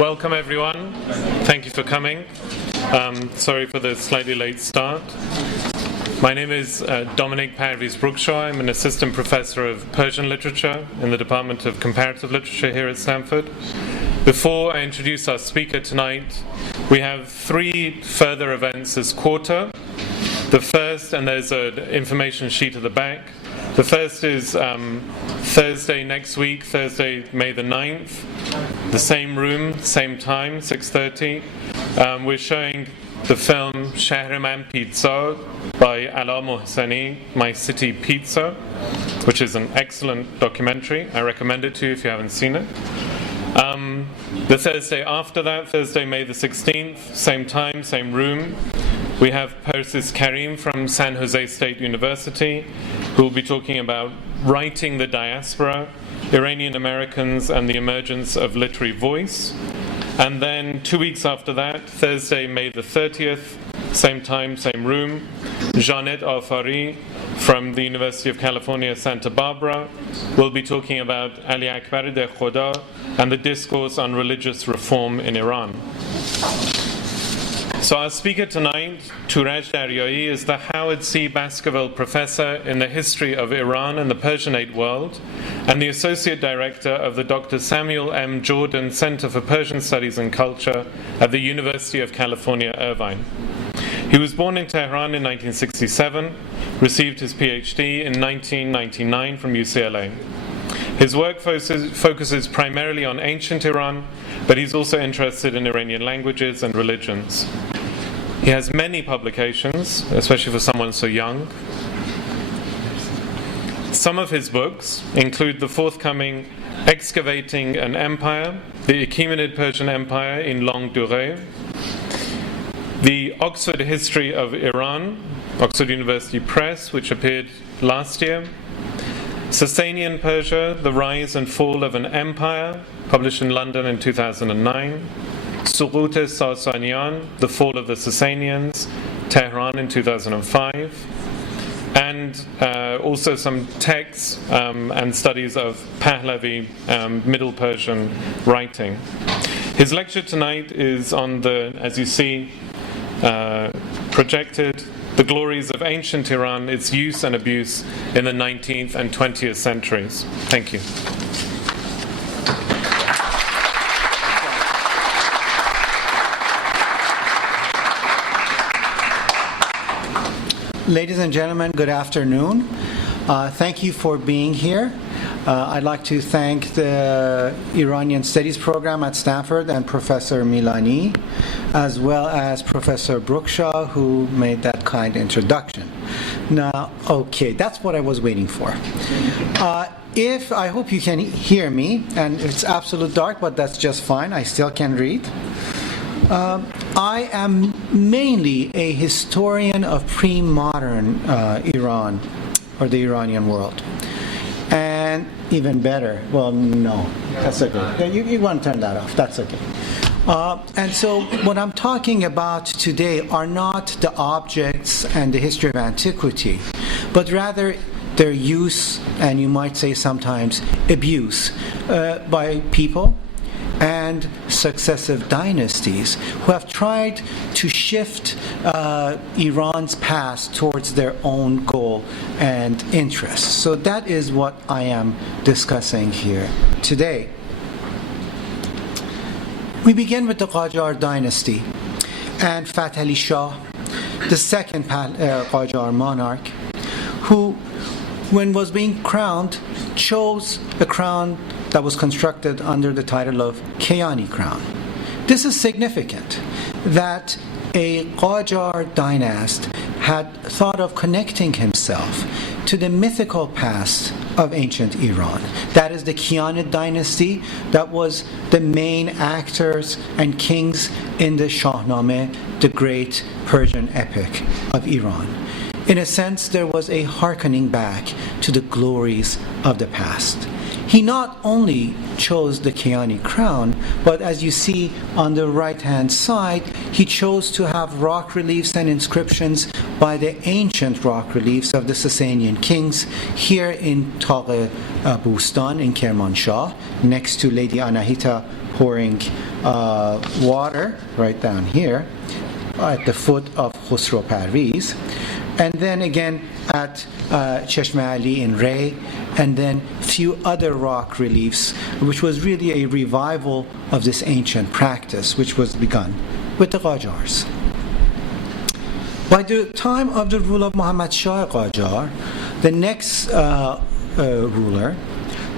Welcome everyone. Thank you for coming. Sorry for the slightly late start. My name is Dominic Parviz-Brukshaw. I'm an assistant professor of Persian literature in the Department of Comparative Literature here at Stanford. Before I introduce our speaker tonight, we have 3 further events this quarter. The first, and there's an information sheet at the back. The first is Thursday next week, Thursday, May the 9th. The same room, same time, 6:30. We're showing the film Shahr Man Pizza by Ala Mohseni, My City Pizza, which is an excellent documentary. I recommend it to you if you haven't seen it. The Thursday after that, Thursday, May the 16th, same time, same room. We have Persis Karim from San Jose State University, who will be talking about writing the diaspora, Iranian Americans and the emergence of literary voice. And then 2 weeks after that, Thursday, May the 30th, same time, same room, Janet Afari from the University of California, Santa Barbara, will be talking about Ali Akbar de Khoda and the discourse on religious reform in Iran. So our speaker tonight, Touraj Daryaee, is the Howard C. Baskerville Professor in the History of Iran and the Persianate World, and the Associate Director of the Dr. SamuelJordan Center for Persian Studies and Culture at the University of California, Irvine. He was born in Tehran in 1967, received his PhD in 1999 from UCLA. His work focuses primarily on ancient Iran, but he's also interested in Iranian languages and religions. He has many publications, especially for someone so young. Some of his books include the forthcoming Excavating an Empire, the Achaemenid Persian Empire in Longue Durée, the Oxford History of Iran, Oxford University Press, which appeared last year, Sasanian Persia, The Rise and Fall of an Empire, published in London in 2009, Suqut Sasanian, The Fall of the Sasanians, Tehran in 2005, and also some texts and studies of Pahlavi Middle Persian writing. His lecture tonight is on the, as you see, projected, the glories of ancient Iran, its use and abuse in the 19th and 20th centuries. Thank you. Ladies and gentlemen, good afternoon. Thank you for being here. I'd like to thank the Iranian Studies program at Stanford and Professor Milani, as well as Professor Brukshaw, who made that kind introduction. Now, okay, that's what I was waiting for. I hope you can hear me, and it's absolute dark, but that's just fine. I still can read. I am mainly a historian of pre-modern Iran, or the Iranian world. And even better, well, no, that's okay. You want to turn that off, that's okay. And so what I'm talking about today are not the objects and the history of antiquity, but rather their use, and you might say sometimes abuse, by people and successive dynasties who have tried to shift Iran's past towards their own goal and interests. So that is what I am discussing here today. We begin with the Qajar dynasty and Fath Ali Shah, the second Qajar monarch, who, when was being crowned, chose a crown that was constructed under the title of Kayani crown. This is significant that a Qajar dynast had thought of connecting himself to the mythical past of ancient Iran. That is the Khianid dynasty that was the main actors and kings in the Shahnameh, the great Persian epic of Iran. In a sense, there was a hearkening back to the glories of the past. He not only chose the Kayani crown, but as you see on the right-hand side, he chose to have rock reliefs and inscriptions by the ancient rock reliefs of the Sasanian kings here in Taq Bustan in Kermanshah, next to Lady Anahita pouring water right down here at the foot of Khusro Parviz, and then again at Cheshme Ali in Ray, and then few other rock reliefs, which was really a revival of this ancient practice, which was begun with the Qajars. By the time of the rule of Muhammad Shah Qajar, the next ruler,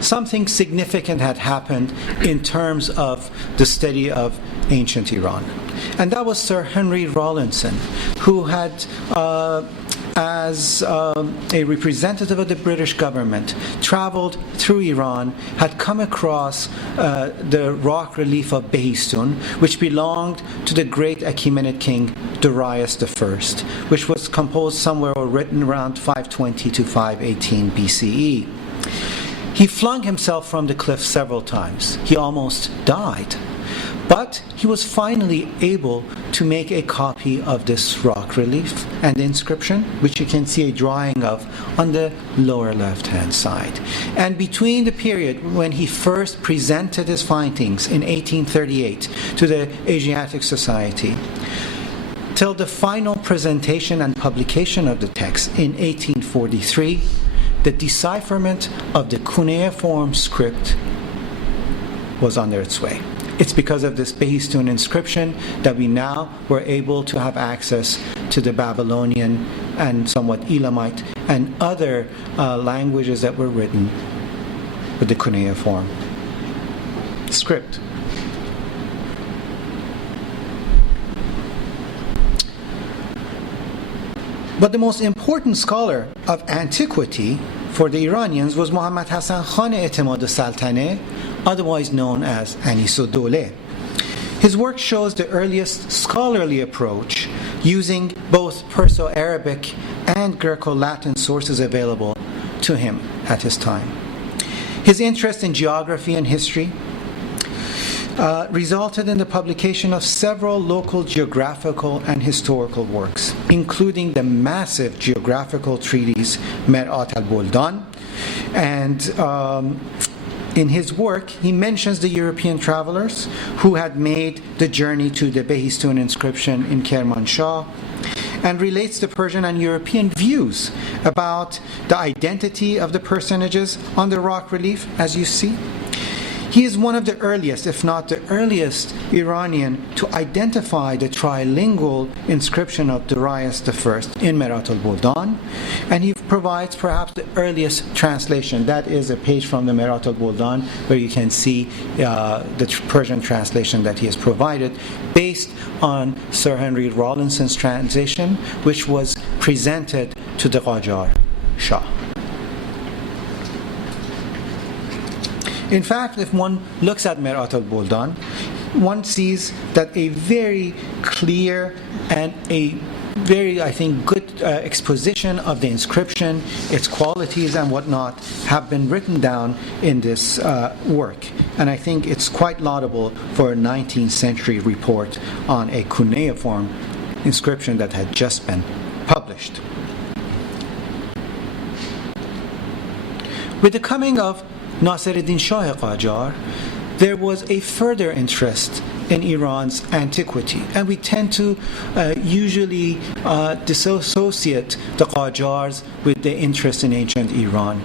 something significant had happened in terms of the study of ancient Iran. And that was Sir Henry Rawlinson, who had, as a representative of the British government, traveled through Iran, had come across the rock relief of Behistun, which belonged to the great Achaemenid king Darius I, which was composed somewhere or written around 520 to 518 BCE. He flung himself from the cliff several times. He almost died. But he was finally able to make a copy of this rock relief and inscription, which you can see a drawing of on the lower left-hand side. And between the period when he first presented his findings in 1838 to the Asiatic Society, till the final presentation and publication of the text in 1843, the decipherment of the cuneiform script was under its way. It's because of this Behistun inscription that we now were able to have access to the Babylonian and somewhat Elamite and other languages that were written with the cuneiform script. But the most important scholar of antiquity for the Iranians was Muhammad Hasan Khan E'timad al-Saltaneh, otherwise known as Anis-ud-Dawleh. His work shows the earliest scholarly approach using both Perso-Arabic and Greco-Latin sources available to him at his time. His interest in geography and history resulted in the publication of several local geographical and historical works, including the massive geographical treatise Mir'at al-Buldan. And in his work, he mentions the European travelers who had made the journey to the Behistun inscription in Kermanshah, and relates the Persian and European views about the identity of the personages on the rock relief, as you see. He is one of the earliest, if not the earliest, Iranian to identify the trilingual inscription of Darius I in Mir'at al-Buldan, and he provides perhaps the earliest translation. That is a page from the Mir'at al-Buldan where you can see the Persian translation that he has provided, based on Sir Henry Rawlinson's translation, which was presented to the Qajar Shah. In fact, if one looks at Mir'at al-Buldan, one sees that a very clear and a very, I think, good exposition of the inscription, its qualities and whatnot, have been written down in this work. And I think it's quite laudable for a 19th century report on a cuneiform inscription that had just been published. With the coming of Nasiruddin Shah Qajar, there was a further interest in Iran's antiquity, and we tend to usually disassociate the Qajars with the interest in ancient Iran.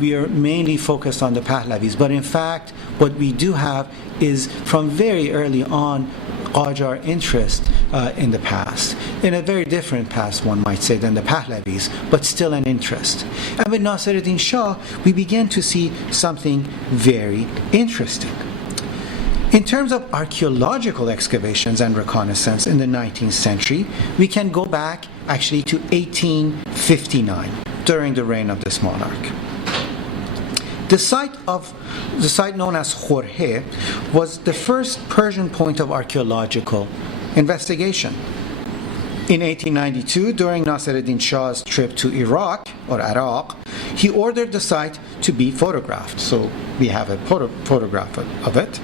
We are mainly focused on the Pahlavis, but in fact what we do have is from very early on Qajar interest in the past, in a very different past, one might say, than the Pahlavis, but still an interest. And with Nasiruddin Shah, we begin to see something very interesting. In terms of archaeological excavations and reconnaissance in the 19th century, we can go back actually to 1859, during the reign of this monarch. The site known as Khorhe was the first Persian point of archaeological investigation. In 1892, during Nasiruddin Shah's trip to Iraq, he ordered the site to be photographed. So we have a photograph of it.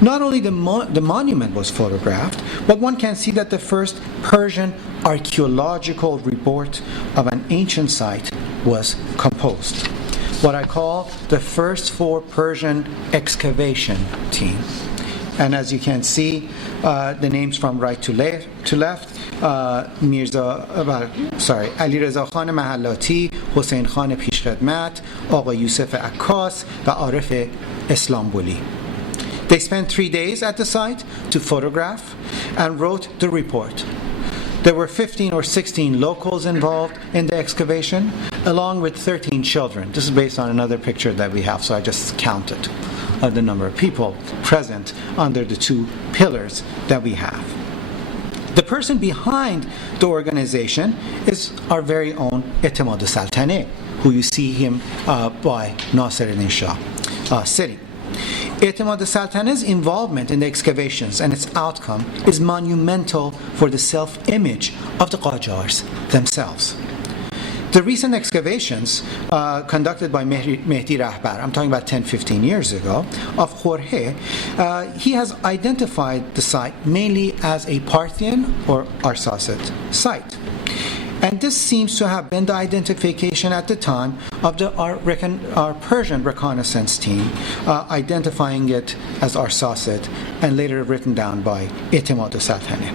Not only the monument was photographed, but one can see that the first Persian archaeological report of an ancient site was composed. What I call the first 4 Persian excavation team. And as you can see, the names from right to left, علیرضا خان محلاتی، حسین خان پیشخدمت، آقا یوسف عکاس و عارف اسلامبولی. They spent 3 days at the site to photograph and wrote the report. There were 15 or 16 locals involved in the excavation, along with 13 children. This is based on another picture that we have, so I just counted the number of people present under the 2 pillars that we have. The person behind the organization is our very own Etemad Saltaneh, who you see him by Nasiruddin Shah sitting. Etemad Saltaneh's involvement in the excavations and its outcome is monumental for the self-image of the Qajars themselves. The recent excavations conducted by Mehdi Rahbar, I'm talking about 10-15 years ago, of Khorhe, he has identified the site mainly as a Parthian or Arsacid site. And this seems to have been the identification at the time of our Persian reconnaissance team, identifying it as Arsacid and later written down by Etemad Saltaneh.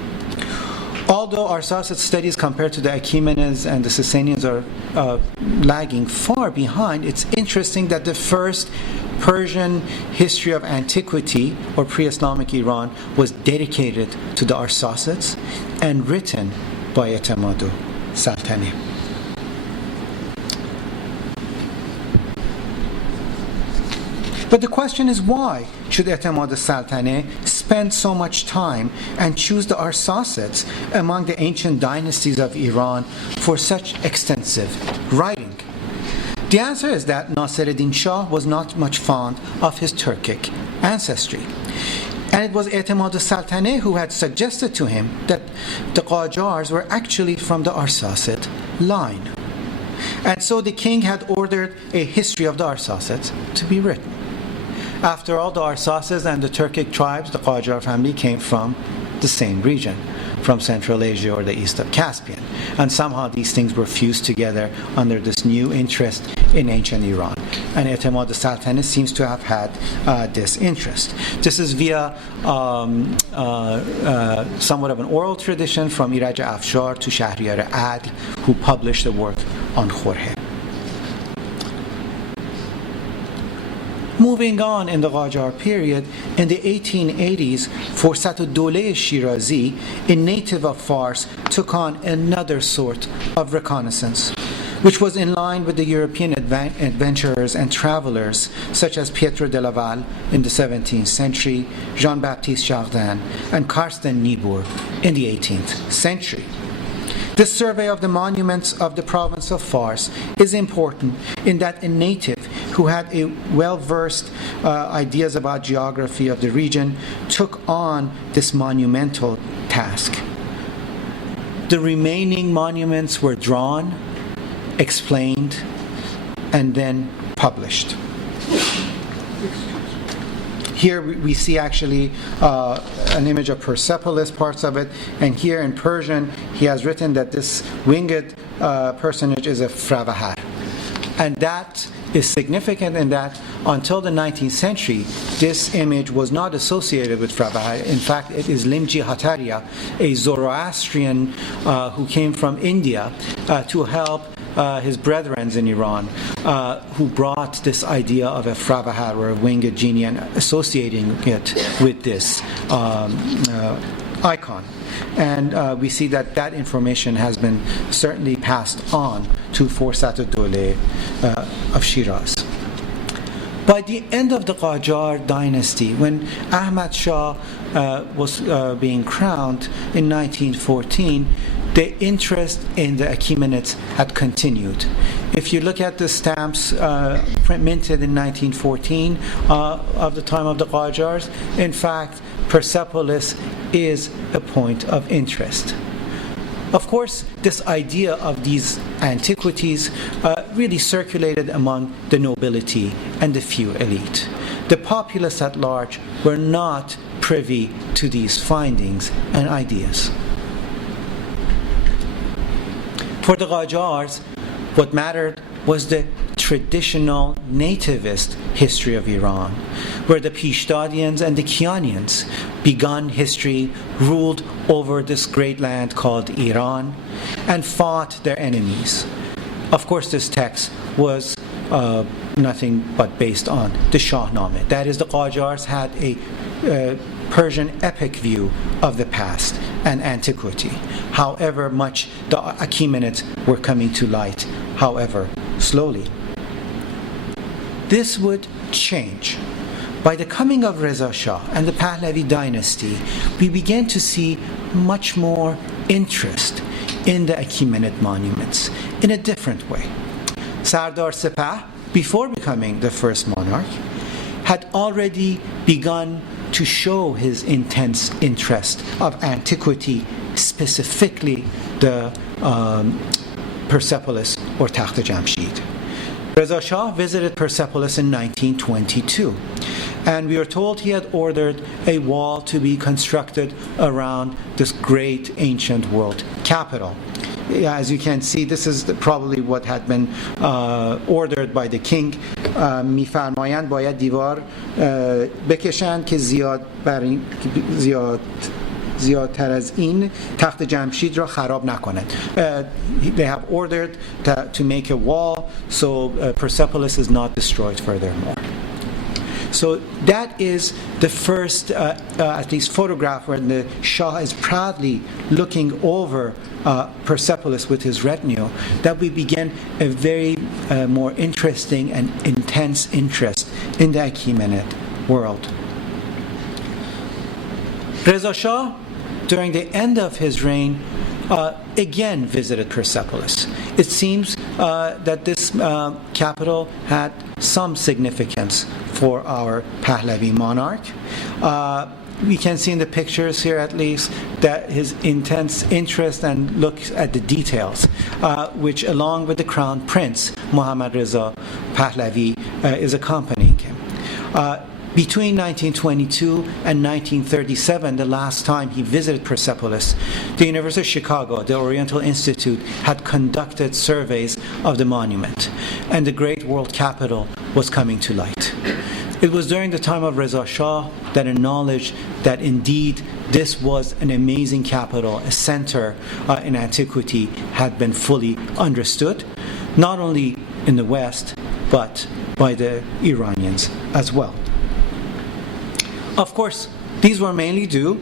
Although Arsacid studies compared to the Achaemenids and the Sasanians are lagging far behind, it's interesting that the first Persian history of antiquity or pre-Islamic Iran was dedicated to the Arsacids and written by Etemad Saltaneh. But the question is, why should Etemad Saltaneh spend so much time and choose the Arsacids among the ancient dynasties of Iran for such extensive writing? The answer is that Nasiruddin Shah was not much fond of his Turkic ancestry. And it was Etemad Saltaneh who had suggested to him that the Qajars were actually from the Arsacid line. And so the king had ordered a history of the Arsacids to be written. After all, the Arsacids and the Turkic tribes, the Qajar family, came from the same region, from Central Asia or the east of Caspian. And somehow these things were fused together under this new interest in ancient Iran. And Etemad Saltaneh seems to have had this interest. This is via somewhat of an oral tradition from Iraj Afshar to Shahriyar Adl, who published the work on Khorhe. Moving on in the Qajar period, in the 1880s, Forsat-ud-Dawleh Shirazi, a native of Fars, took on another sort of reconnaissance, which was in line with the European adventurers and travelers such as Pietro de Laval in the 17th century, Jean-Baptiste Chardin, and Karsten Niebuhr in the 18th century. This survey of the monuments of the province of Fars is important in that a native who had a well-versed ideas about geography of the region took on this monumental task. The remaining monuments were drawn, explained, and then published. Here we see actually an image of Persepolis, parts of it, and here in Persian he has written that this winged personage is a Fravahar. And that is significant in that until the 19th century, this image was not associated with Fravahar. In fact, it is Limji Hataria, a Zoroastrian who came from India to help his brethren in Iran, who brought this idea of a Fravahar or a winged genie and associating it with this icon. And we see that that information has been certainly passed on to Forsat-ud-Dawleh of Shiraz. By the end of the Qajar dynasty, when Ahmad Shah was being crowned in 1914, the interest in the Achaemenids had continued. If you look at the stamps minted in 1914 of the time of the Qajars, in fact, Persepolis is a point of interest. Of course, this idea of these antiquities really circulated among the nobility and the few elite. The populace at large were not privy to these findings and ideas. For the Qajars, what mattered was the traditional nativist history of Iran, where the Pishdadians and the Kianians begun history, ruled over this great land called Iran, and fought their enemies. Of course, this text was nothing but based on the Shahnameh. That is, the Qajars had a Persian epic view of the past and antiquity. However much the Achaemenids were coming to light, however slowly. This would change. By the coming of Reza Shah and the Pahlavi dynasty, we began to see much more interest in the Achaemenid monuments in a different way. Sardar Sepah, before becoming the first monarch, had already begun to show his intense interest of antiquity, specifically the Persepolis or Takht Jamshid. Reza Shah visited Persepolis in 1922, and we are told he had ordered a wall to be constructed around this great ancient world capital. As you can see, this is probably what had been ordered by the king. می‌فرمایند باید دیوار بکشند که زیادتر از این تخت جمشید را خراب نکنند. They have ordered to make a wall so Persepolis is not destroyed furthermore. So that is the first, at least photograph, where the Shah is proudly looking over Persepolis with his retinue, that we begin a very more interesting and intense interest in the Achaemenid world. Reza Shah, during the end of his reign, again visited Persepolis. It seems that this capital had some significance for our Pahlavi monarch. We can see in the pictures here, at least, that his intense interest and looks at the details, which along with the crown prince, Muhammad Reza Pahlavi, is accompanying him. Between 1922 and 1937, the last time he visited Persepolis, the University of Chicago, the Oriental Institute, had conducted surveys of the monument, and the great world capital was coming to light. It was during the time of Reza Shah that acknowledged that indeed this was an amazing capital, a center in antiquity, had been fully understood, not only in the West, but by the Iranians as well. Of course, these were mainly due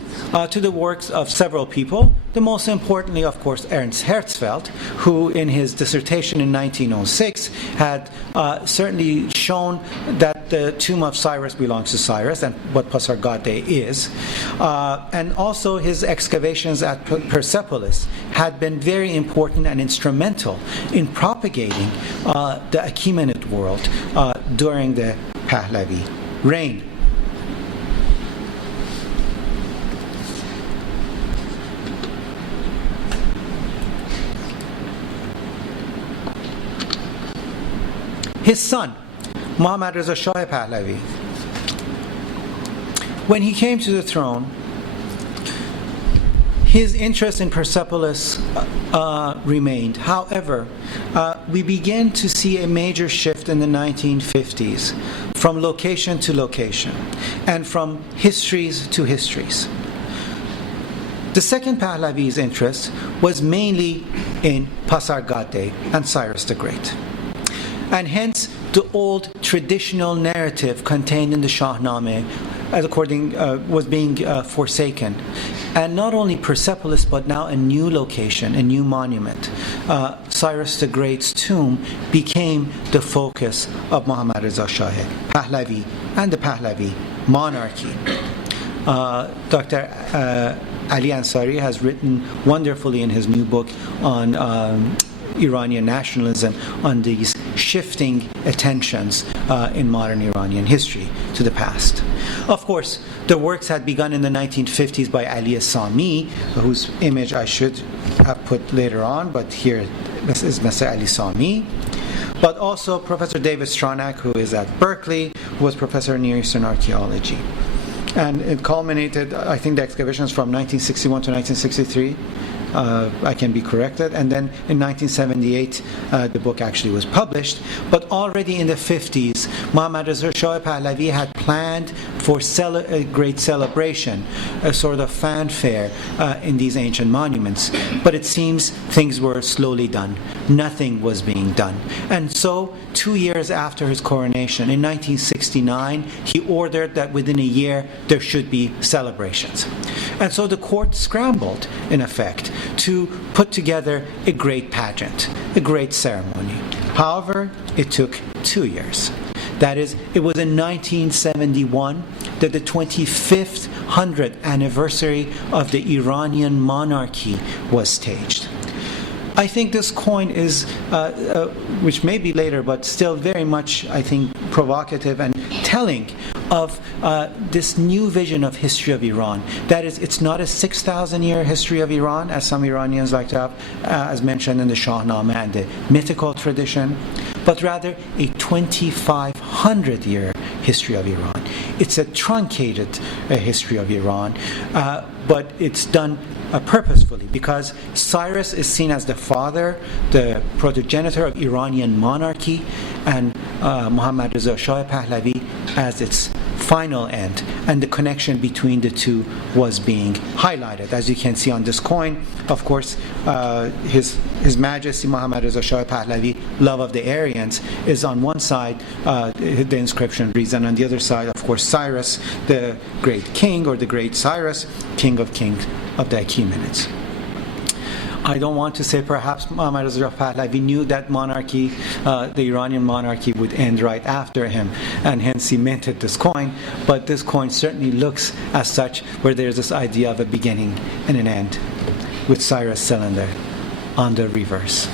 to the works of several people, the most importantly, of course, Ernst Herzfeld, who in his dissertation in 1906 had certainly shown that the tomb of Cyrus belongs to Cyrus and what Pasargadae is. And also his excavations at Persepolis had been very important and instrumental in propagating the Achaemenid world during the Pahlavi reign. His son, Muhammad Reza Shah Pahlavi, when he came to the throne, his interest in Persepolis remained. However, we began to see a major shift in the 1950s from location to location and from histories to histories. The second Pahlavi's interest was mainly in Pasargadae and Cyrus the Great. And hence, the old traditional narrative contained in the Shahnameh was being forsaken. And not only Persepolis, but now a new location, a new monument. Cyrus the Great's tomb became the focus of Muhammad Reza Shah Pahlavi and the Pahlavi monarchy. Dr. Ali Ansari has written wonderfully in his new book on Iranian nationalism on these shifting attentions in modern Iranian history to the past. Of course, the works had begun in the 1950s by Ali Sami, whose image I should have put later on, but here this is Mr. Ali Sami. But also Professor David Stronach, who is at Berkeley, who was professor in Near Eastern archaeology. And it culminated, I think the excavations from 1961 to 1963, I can be corrected. And then in 1978, the book actually was published. But already in the 50s, Muhammad Reza Shah Pahlavi had planned for a great celebration, a sort of fanfare in these ancient monuments. But it seems things were slowly done. Nothing was being done. And so, 2 years after his coronation, in 1969, he ordered that within a year there should be celebrations. And so the court scrambled, in effect, to put together a great pageant, a great ceremony. However, it took 2 years. That is, it was in 1971 that the 25th 100th anniversary of the Iranian monarchy was staged. I think this coin is, which may be later, but still very much, I think, provocative and telling of this new vision of history of Iran. That is, it's not a 6,000-year history of Iran, as some Iranians like to have, as mentioned in the Shahnameh and the mythical tradition, but rather a 2,500-year history of Iran. It's a truncated history of Iran, but it's done purposefully, because Cyrus is seen as the father, the progenitor of Iranian monarchy, and Muhammad Reza Shah Pahlavi as its final end, and the connection between the two was being highlighted. As you can see on this coin, of course, His Majesty Muhammad Reza Shah Pahlavi, love of the Aryans, is on one side, the inscription reads, and on the other side, of course, Cyrus, the great king, or the great Cyrus, king of kings of the Achaemenids. I don't want to say perhaps Muhammad Reza Shah Pahlavi knew that monarchy, the Iranian monarchy, would end right after him, and hence he minted this coin. But this coin certainly looks as such, where there's this idea of a beginning and an end, with Cyrus cylinder on the reverse.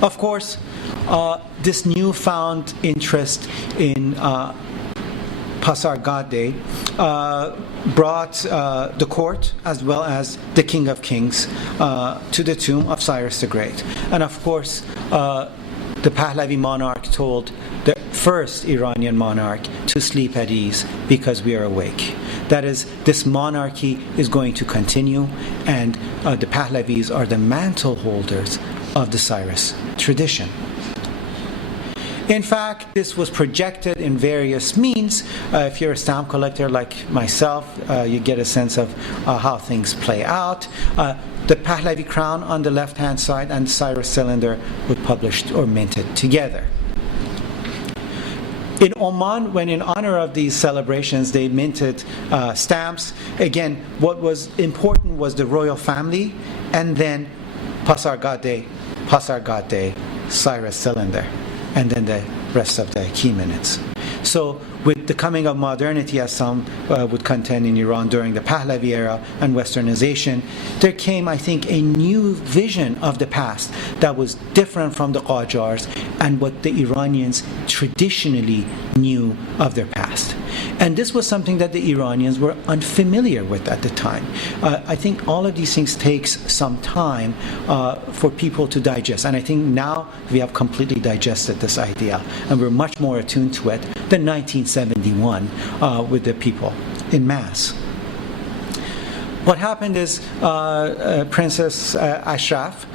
Of course, this newfound interest in Pasargadae brought the court, as well as the King of Kings, to the tomb of Cyrus the Great. And of course, the Pahlavi monarch told the first Iranian monarch to sleep at ease, because we are awake. That is, this monarchy is going to continue, and the Pahlavis are the mantle holders of the Cyrus tradition. In fact, this was projected in various means. If you're a stamp collector like myself, you get a sense of how things play out. The Pahlavi crown on the left-hand side and Cyrus cylinder were published or minted together. In Oman, when in honor of these celebrations, they minted stamps. Again, what was important was the royal family, and then Pasargadae, Cyrus cylinder, and then the rest of the Achaemenids. So with the coming of modernity, as some would contend in Iran during the Pahlavi era and westernization, there came, I think, a new vision of the past that was different from the Qajars and what the Iranians traditionally knew of their past. And this was something that the Iranians were unfamiliar with at the time. I think all of these things takes some time for people to digest. And I think now we have completely digested this idea, and we're much more attuned to it than 1971 with the people in mass. What happened is Princess Ashraf,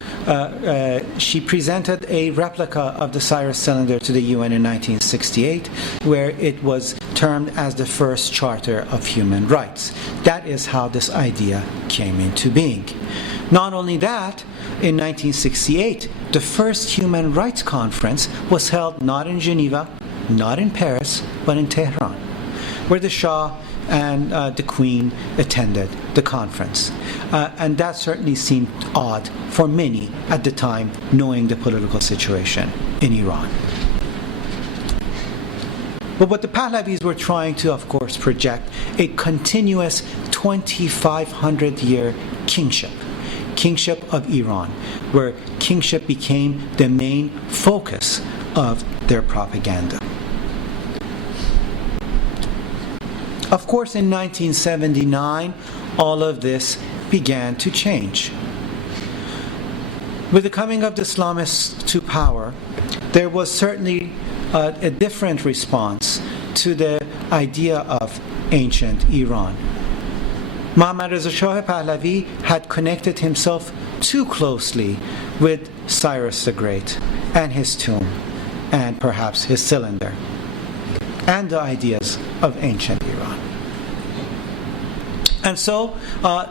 she presented a replica of the Cyrus cylinder to the UN in 1968, where it was termed as the first Charter of Human Rights. That is how this idea came into being. Not only that, in 1968, the first Human Rights Conference was held not in Geneva, not in Paris, but in Tehran, where the Shah and the Queen attended the conference. And that certainly seemed odd for many at the time, knowing the political situation in Iran. But what the Pahlavis were trying to, of course, project a continuous 2,500-year kingship of Iran, where kingship became the main focus of their propaganda. Of course, in 1979, all of this began to change. With the coming of the Islamists to power, there was certainly a different response to the idea of ancient Iran. Muhammad Reza Shah Pahlavi had connected himself too closely with Cyrus the Great and his tomb, and perhaps his cylinder, and the ideas of ancient Iran. And so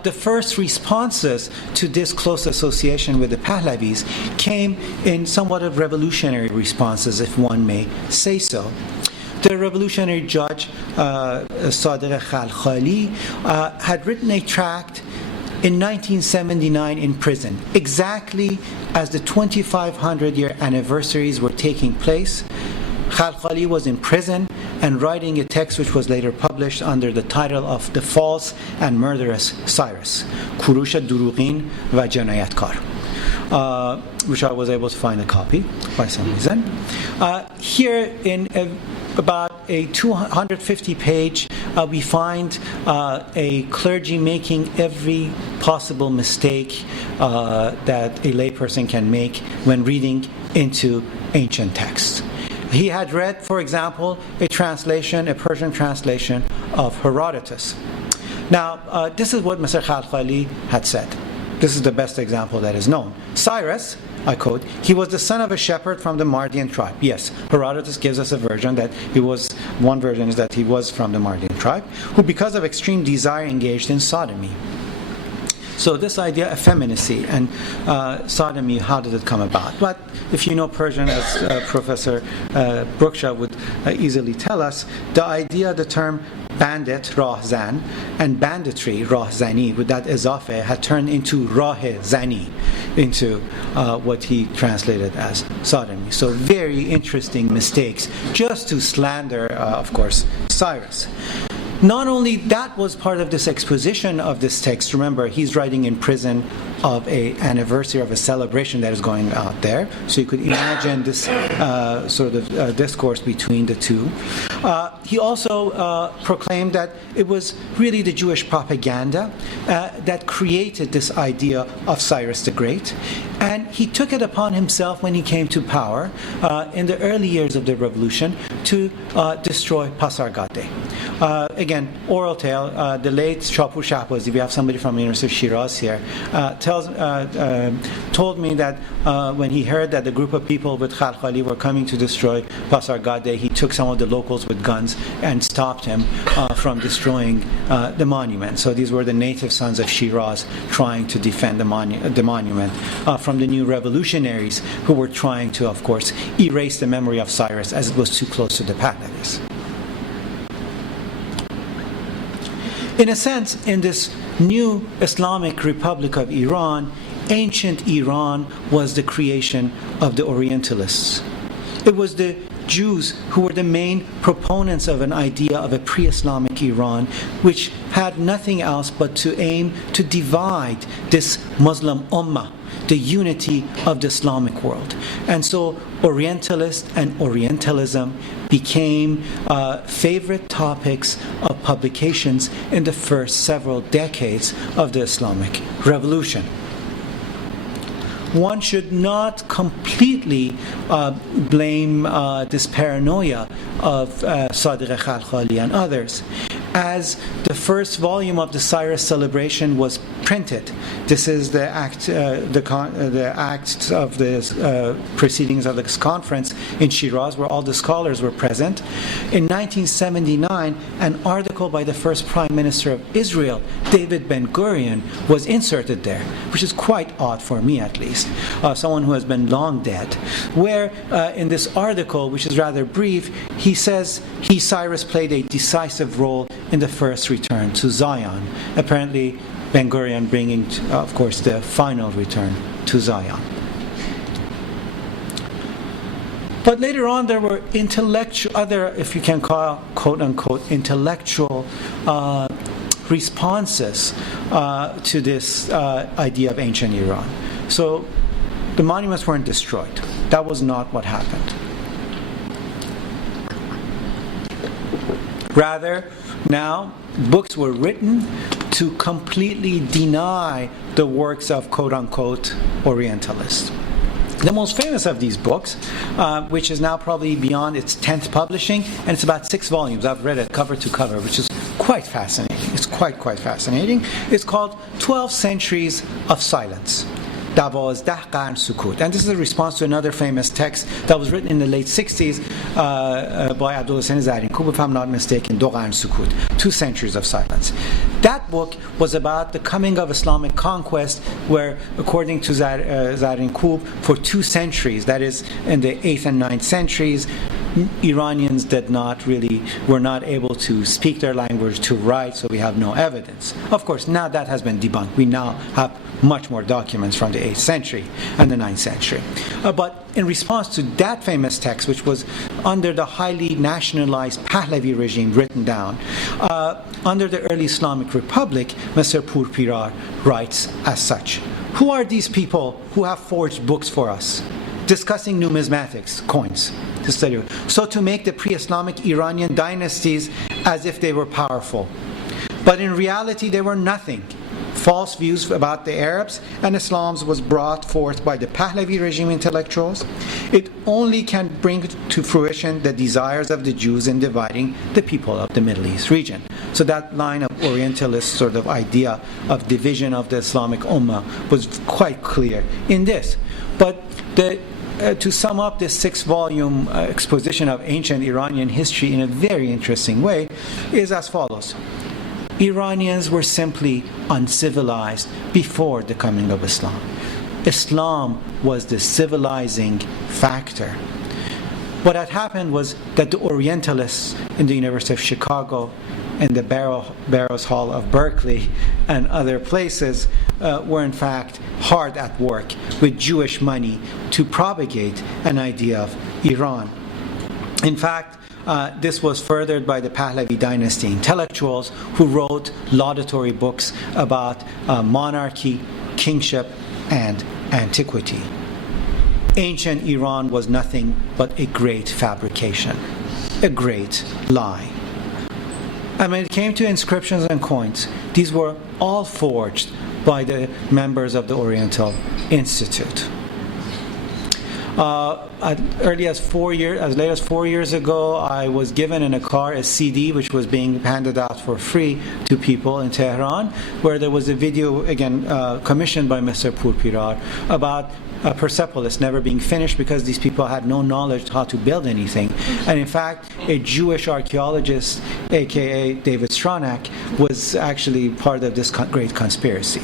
the first responses to this close association with the Pahlavis came in somewhat of revolutionary responses, if one may say so. The revolutionary judge, Sadiq Khalkhali, had written a tract in 1979 in prison, exactly as the 2500-year anniversaries were taking place. Khalkhali was in prison and writing a text which was later published under the title of The False and Murderous Cyrus, Kurush Durughin va Janayatkar, which I was able to find a copy by some reason. Here in about a 250-page, we find a clergy making every possible mistake that a layperson can make when reading into ancient texts. He had read, for example, a Persian translation of Herodotus. Now, this is what Mr. Khalkhali had said. This is the best example that is known. Cyrus, I quote, he was the son of a shepherd from the Mardian tribe. Yes, Herodotus gives us a version that one version is that he was from the Mardian tribe, who because of extreme desire engaged in sodomy. So this idea of effeminacy and sodomy, how did it come about? But if you know Persian, as Professor Bruksha would easily tell us, the idea, the term bandit, rah zan, and banditry, rah zani, with that izafe, had turned into rah zani, into what he translated as sodomy. So very interesting mistakes, just to slander, of course, Cyrus. Not only that was part of this exposition of this text. Remember, he's writing in prison of an anniversary of a celebration that is going out there. So you could imagine this sort of discourse between the two. He also proclaimed that it was really the Jewish propaganda that created this idea of Cyrus the Great. And he took it upon himself when he came to power in the early years of the revolution to destroy Pasargadae. Again, oral tale, the late Shapur Shahbazi, we have somebody from the University of Shiraz here, told me that when he heard that the group of people with Khalkhali were coming to destroy Pasargadae, he took some of the locals with guns and stopped him from destroying the monument. So these were the native sons of Shiraz trying to defend the monument from the new revolutionaries who were trying to, of course, erase the memory of Cyrus as it was too close to the Pahlavis. In a sense, in this new Islamic Republic of Iran, ancient Iran was the creation of the Orientalists. It was the Jews who were the main proponents of an idea of a pre-Islamic Iran, which had nothing else but to aim to divide this Muslim ummah, the unity of the Islamic world. And so Orientalist and Orientalism became favorite topics of publications in the first several decades of the Islamic Revolution. One should not completely blame this paranoia of Sadiq Khalkhali and others. As the first volume of the Cyrus celebration was printed, this is the acts of the proceedings of this conference in Shiraz, where all the scholars were present. In 1979, an article by the first Prime Minister of Israel, David Ben-Gurion, was inserted there, which is quite odd for me at least, someone who has been long dead, where in this article, which is rather brief, he says Cyrus played a decisive role in the first return to Zion. Apparently, Ben-Gurion bringing, of course, the final return to Zion. But later on, there were other, if you can call, quote-unquote, intellectual responses to this idea of ancient Iran. So the monuments weren't destroyed. That was not what happened. Rather, now, books were written to completely deny the works of quote-unquote Orientalists. The most famous of these books, which is now probably beyond its 10th publishing, and it's about 6 volumes. I've read it cover to cover, which is quite fascinating. It's quite fascinating. It's called 12 Centuries of Silence. 12 قرن سکوت. And this is a response to another famous text that was written in the late 60s by Abdulhassan Zarinkoub, if I'm not mistaken, 2 قرن سکوت, 2 Centuries of Silence. That book was about the coming of Islamic conquest, where, according to Zarinkoub, for 2 centuries, that is, in the 8th and 9th centuries, Iranians were not able to speak their language, to write, so we have no evidence. Of course, now that has been debunked. We now have much more documents from the 8th century and the 9th century. But in response to that famous text, which was under the highly nationalized Pahlavi regime written down, under the early Islamic Republic, Mr. Purpirar writes as such: who are these people who have forged books for us, discussing numismatics, coins, to study? So to make the pre-Islamic Iranian dynasties as if they were powerful. But in reality, they were nothing. False views about the Arabs and Islam was brought forth by the Pahlavi regime intellectuals. It only can bring to fruition the desires of the Jews in dividing the people of the Middle East region. So that line of Orientalist sort of idea of division of the Islamic Ummah was quite clear in this. But to sum up this 6-volume exposition of ancient Iranian history in a very interesting way is as follows. Iranians were simply uncivilized before the coming of Islam. Islam was the civilizing factor. What had happened was that the Orientalists in the University of Chicago and the Barrows Hall of Berkeley and other places were in fact hard at work with Jewish money to propagate an idea of Iran. In fact, this was furthered by the Pahlavi dynasty intellectuals who wrote laudatory books about monarchy, kingship, and antiquity. Ancient Iran was nothing but a great fabrication, a great lie. And when it came to inscriptions and coins, these were all forged by the members of the Oriental Institute. As late as 4 years ago, I was given in a car a CD which was being handed out for free to people in Tehran, where there was a video, again, commissioned by Mr. Purpirar about Persepolis never being finished because these people had no knowledge how to build anything. And in fact, a Jewish archaeologist, aka David Stronach, was actually part of this great conspiracy.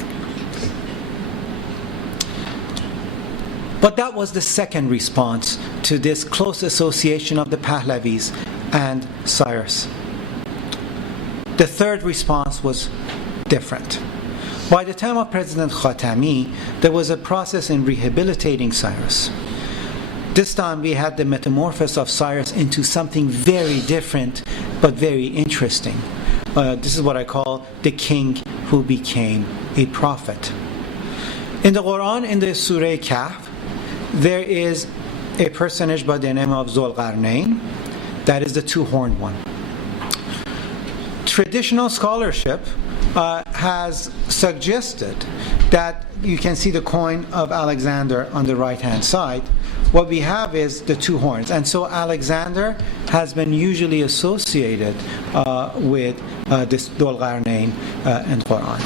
But that was the second response to this close association of the Pahlavis and Cyrus. The third response was different. By the time of President Khatami, there was a process in rehabilitating Cyrus. This time we had the metamorphosis of Cyrus into something very different but very interesting. This is what I call the king who became a prophet. In the Quran, in the Surah Kahf, there is a personage by the name of Zulqarnain, that is the 2-horned one. Traditional scholarship has suggested that you can see the coin of Alexander on the right-hand side. What we have is the 2 horns, and so Alexander has been usually associated with this Zulqarnain in Quran.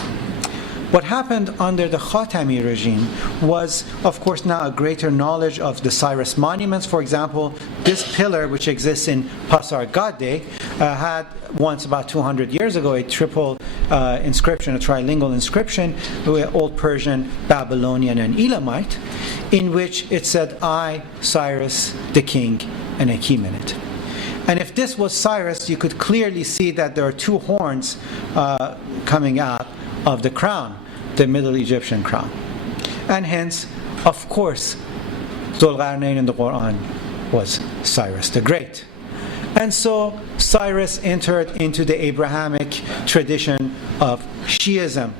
What happened under the Khatami regime was, of course, now a greater knowledge of the Cyrus monuments. For example, this pillar, which exists in Pasargadae, had once, about 200 years ago, a triple inscription, a trilingual inscription, Old Persian, Babylonian, and Elamite, in which it said, "I, Cyrus, the king," and a key minute. And if this was Cyrus, you could clearly see that there are 2 horns coming out of the crown, the Middle Egyptian crown. And hence, of course, Zulqarnain in the Quran was Cyrus the Great. And so Cyrus entered into the Abrahamic tradition of Shiism.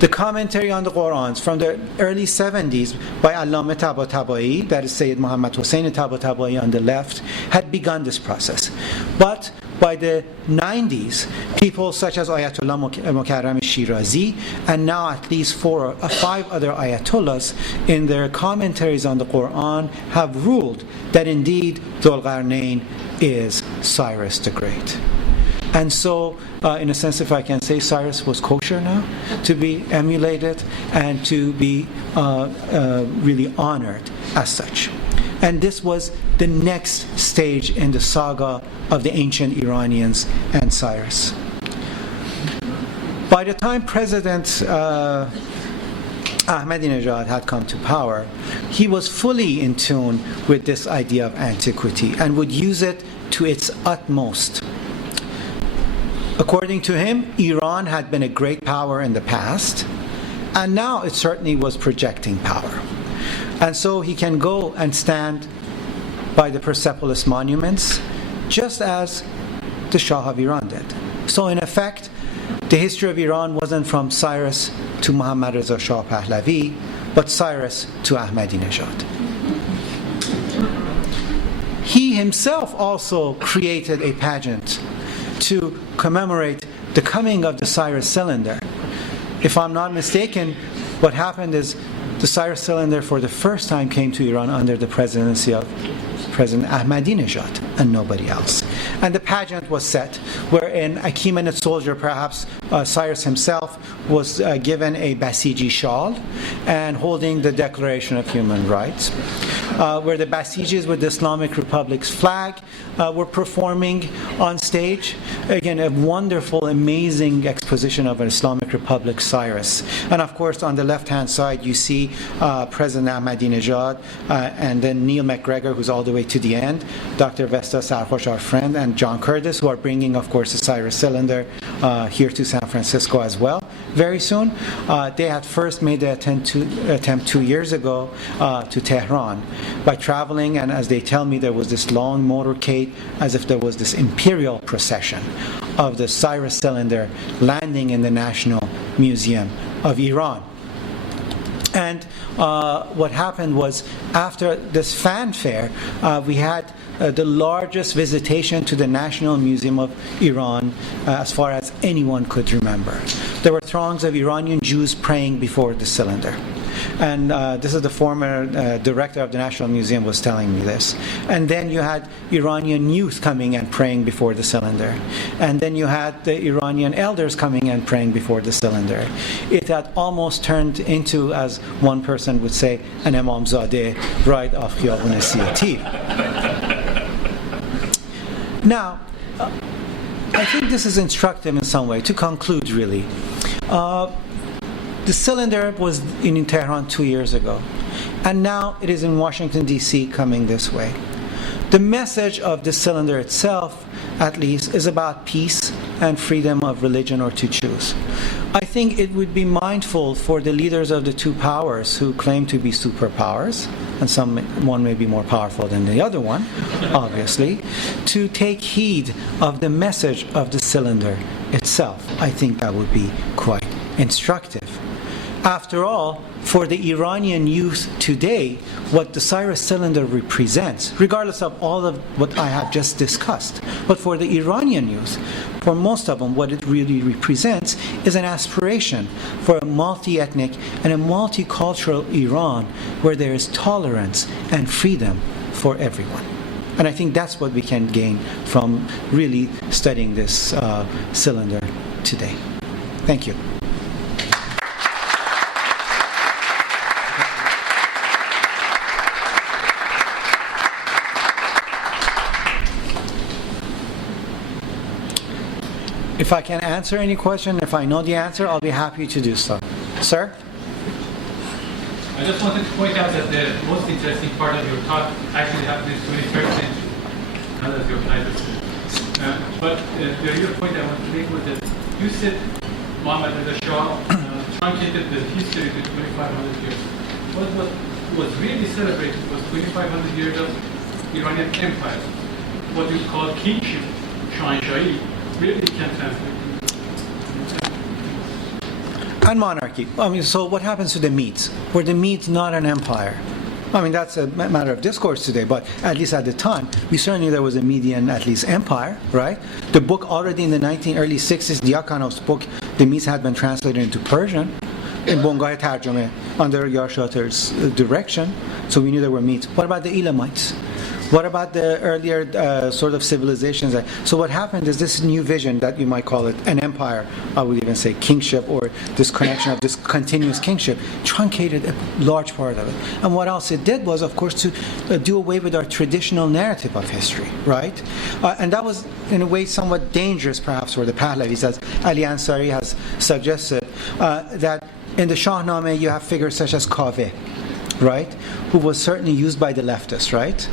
The commentary on the Qurans from the early 70s by Allama Tabatabai, that is Sayyid Muhammad Hussein Tabatabai on the left, had begun this process. But by the 90s, people such as Ayatollah Mukarram Shirazi, and now at least 4 or 5 other Ayatollahs, in their commentaries on the Quran, have ruled that indeed Dhul-Qarnayn is Cyrus the Great. And so, in a sense, if I can say, Cyrus was kosher now, to be emulated and to be really honored as such. And this was the next stage in the saga of the ancient Iranians and Cyrus. By the time President Ahmadinejad had come to power, he was fully in tune with this idea of antiquity and would use it to its utmost. According to him, Iran had been a great power in the past, and now it certainly was projecting power. And so he can go and stand by the Persepolis monuments, just as the Shah of Iran did. So in effect, the history of Iran wasn't from Cyrus to Muhammad Reza Shah Pahlavi, but Cyrus to Ahmadinejad. He himself also created a pageant to commemorate the coming of the Cyrus cylinder. If I'm not mistaken, what happened is the Cyrus cylinder for the first time came to Iran under the presidency of President Ahmadinejad and nobody else. And the pageant was set wherein a Achaemenid soldier, perhaps Cyrus himself, was given a Basiji shawl and holding the Declaration of Human Rights, where the Basijis with the Islamic Republic's flag were performing on stage. Again, a wonderful, amazing exposition of an Islamic Republic Cyrus. And of course, on the left-hand side, you see President Ahmadinejad and then Neil McGregor, who's all the way to the end, Dr. Vesta Sarhosh, our friend, and John Curtis, who are bringing, of course, the Cyrus cylinder here to San Francisco as well very soon. They had first made the attempt 2 years ago to Tehran by traveling, and as they tell me, there was this long motorcade as if there was this imperial procession of the Cyrus cylinder landing in the National Museum of Iran. And what happened was, after this fanfare, we had the largest visitation to the National Museum of Iran as far as anyone could remember. There were throngs of Iranian Jews praying before the cylinder. And this is the former director of the National Museum was telling me this. And then you had Iranian youth coming and praying before the cylinder. And then you had the Iranian elders coming and praying before the cylinder. It had almost turned into, as one person would say, an Imamzadeh right off Khiyabun Siyati. Now, I think this is instructive in some way. To conclude, really, the cylinder was in Tehran 2 years ago, and now it is in Washington, D.C., coming this way. The message of the cylinder itself, at least, is about peace and freedom of religion or to choose. I think it would be mindful for the leaders of the two powers who claim to be superpowers, and one may be more powerful than the other one, obviously, to take heed of the message of the cylinder itself. I think that would be quite instructive. After all, for the Iranian youth today, what the Cyrus cylinder represents, regardless of all of what I have just discussed, but for the Iranian youth, for most of them, what it really represents is an aspiration for a multi-ethnic and a multicultural Iran where there is tolerance and freedom for everyone. And I think that's what we can gain from really studying this cylinder today. Thank you. If I can answer any question, if I know the answer, I'll be happy to do so. Sir? I just wanted to point out that the most interesting part of your talk actually happened in 21st century, not as your title said. But the real point I want to make was that you said Muhammad Reza Shah truncated the history to 2,500 years. What was really celebrated was 2,500 years of Iranian empire. What you call kingship, Shahanshahī, really can't translate. And monarchy. So what happens to the Medes? Were the Medes not an empire? I mean, that's a matter of discourse today, but at least at the time, we certainly knew there was a Median, at least, empire, right? The book already in the early 60s, Diakonov's book, the Mise, had been translated into Persian in Bongah Tarjumeh under Yarshater's direction, so we knew there were Medes. What about the Elamites? What about the earlier sort of civilizations? So what happened is this new vision that you might call it an empire, I would even say kingship, or this connection of this continuous kingship, truncated a large part of it. And what else it did was, of course, to do away with our traditional narrative of history, right? And that was, in a way, somewhat dangerous, perhaps, for the Pahlavis, as Ali Ansari has suggested, that in the Shahnameh you have figures such as Kaveh, right, who was certainly used by the leftists, right?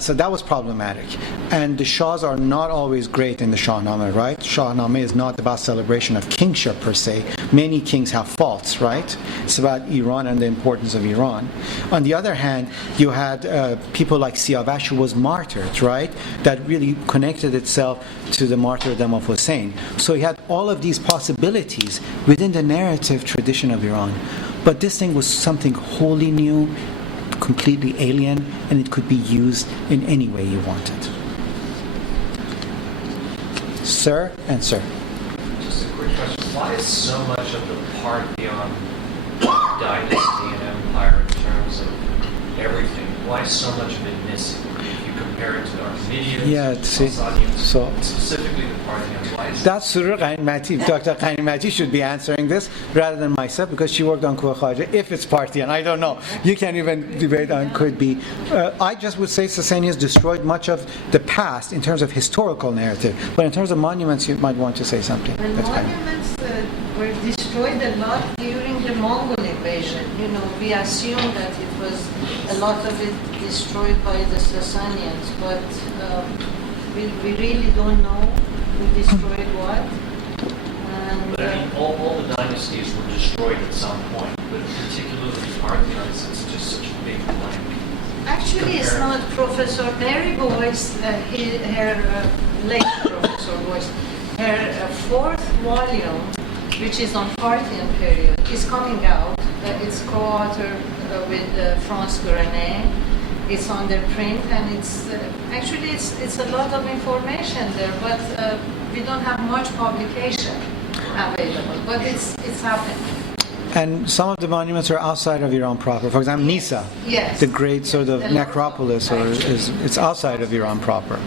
So that was problematic. And the Shahs are not always great in the Shahnameh, right? Shahnameh is not about celebration of kingship per se. Many kings have faults, right? It's about Iran and the importance of Iran. On the other hand, you had people like Siavash, who was martyred, right? That really connected itself to the martyrdom of Hussein. So you had all of these possibilities within the narrative tradition of Iran. But this thing was something wholly new, completely alien, and it could be used in any way you wanted. Sir and sir. Just a quick question. Why is so much of the Parthian dynasty and empire in terms of everything, why is so much of it missing? If you compare it to the Armenians, Sasanians, so specifically the Parthians, why is that's Surur Ghanimati. Dr. Ghanimati should be answering this rather than myself, because she worked on Kuwa-Khaja. If it's Parthian, I don't know. You can't even debate on could be. I just would say Sasanians destroyed much of the past in terms of historical narrative. But in terms of monuments, you might want to say something. Well, monuments were destroyed a lot during the Mongol invasion. You know, we assume that it was a lot of it destroyed by the Sasanians, but we really don't know who destroyed what. And, but I mean, all the dynasties were destroyed at some point, but particularly the Parthians, it's just such a big blank. actually, it's not Professor Mary Boyce, her late Professor Boyce, her fourth volume, which is on Parthian period, is coming out. It's co-authored with France Grenet. It's under print, and it's actually it's a lot of information there, but we don't have much publication available. But it's happening. And some of the monuments are outside of Iran proper. For example, Nisa, yes, the great sort of necropolis, it's outside of Iran proper.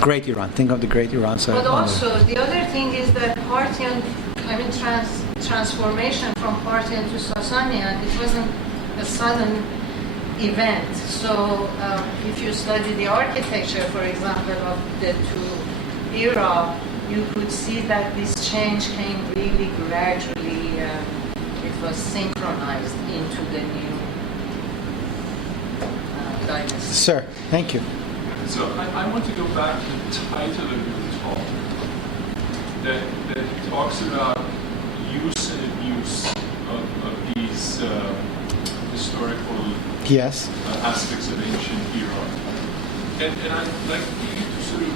Great Iran. Think of the Great Iran. But also, the other thing is that Parthian, transformation from Parthian to Sasanian, it wasn't a sudden event. So if you study the architecture, for example, of the two era, you could see that this change came really gradually. It was synchronized into the new dynasty. Sir, thank you. So I want to go back to the title of your talk that talks about use and abuse of these historical Yes. Aspects of ancient Iran. And I'd like you to sort of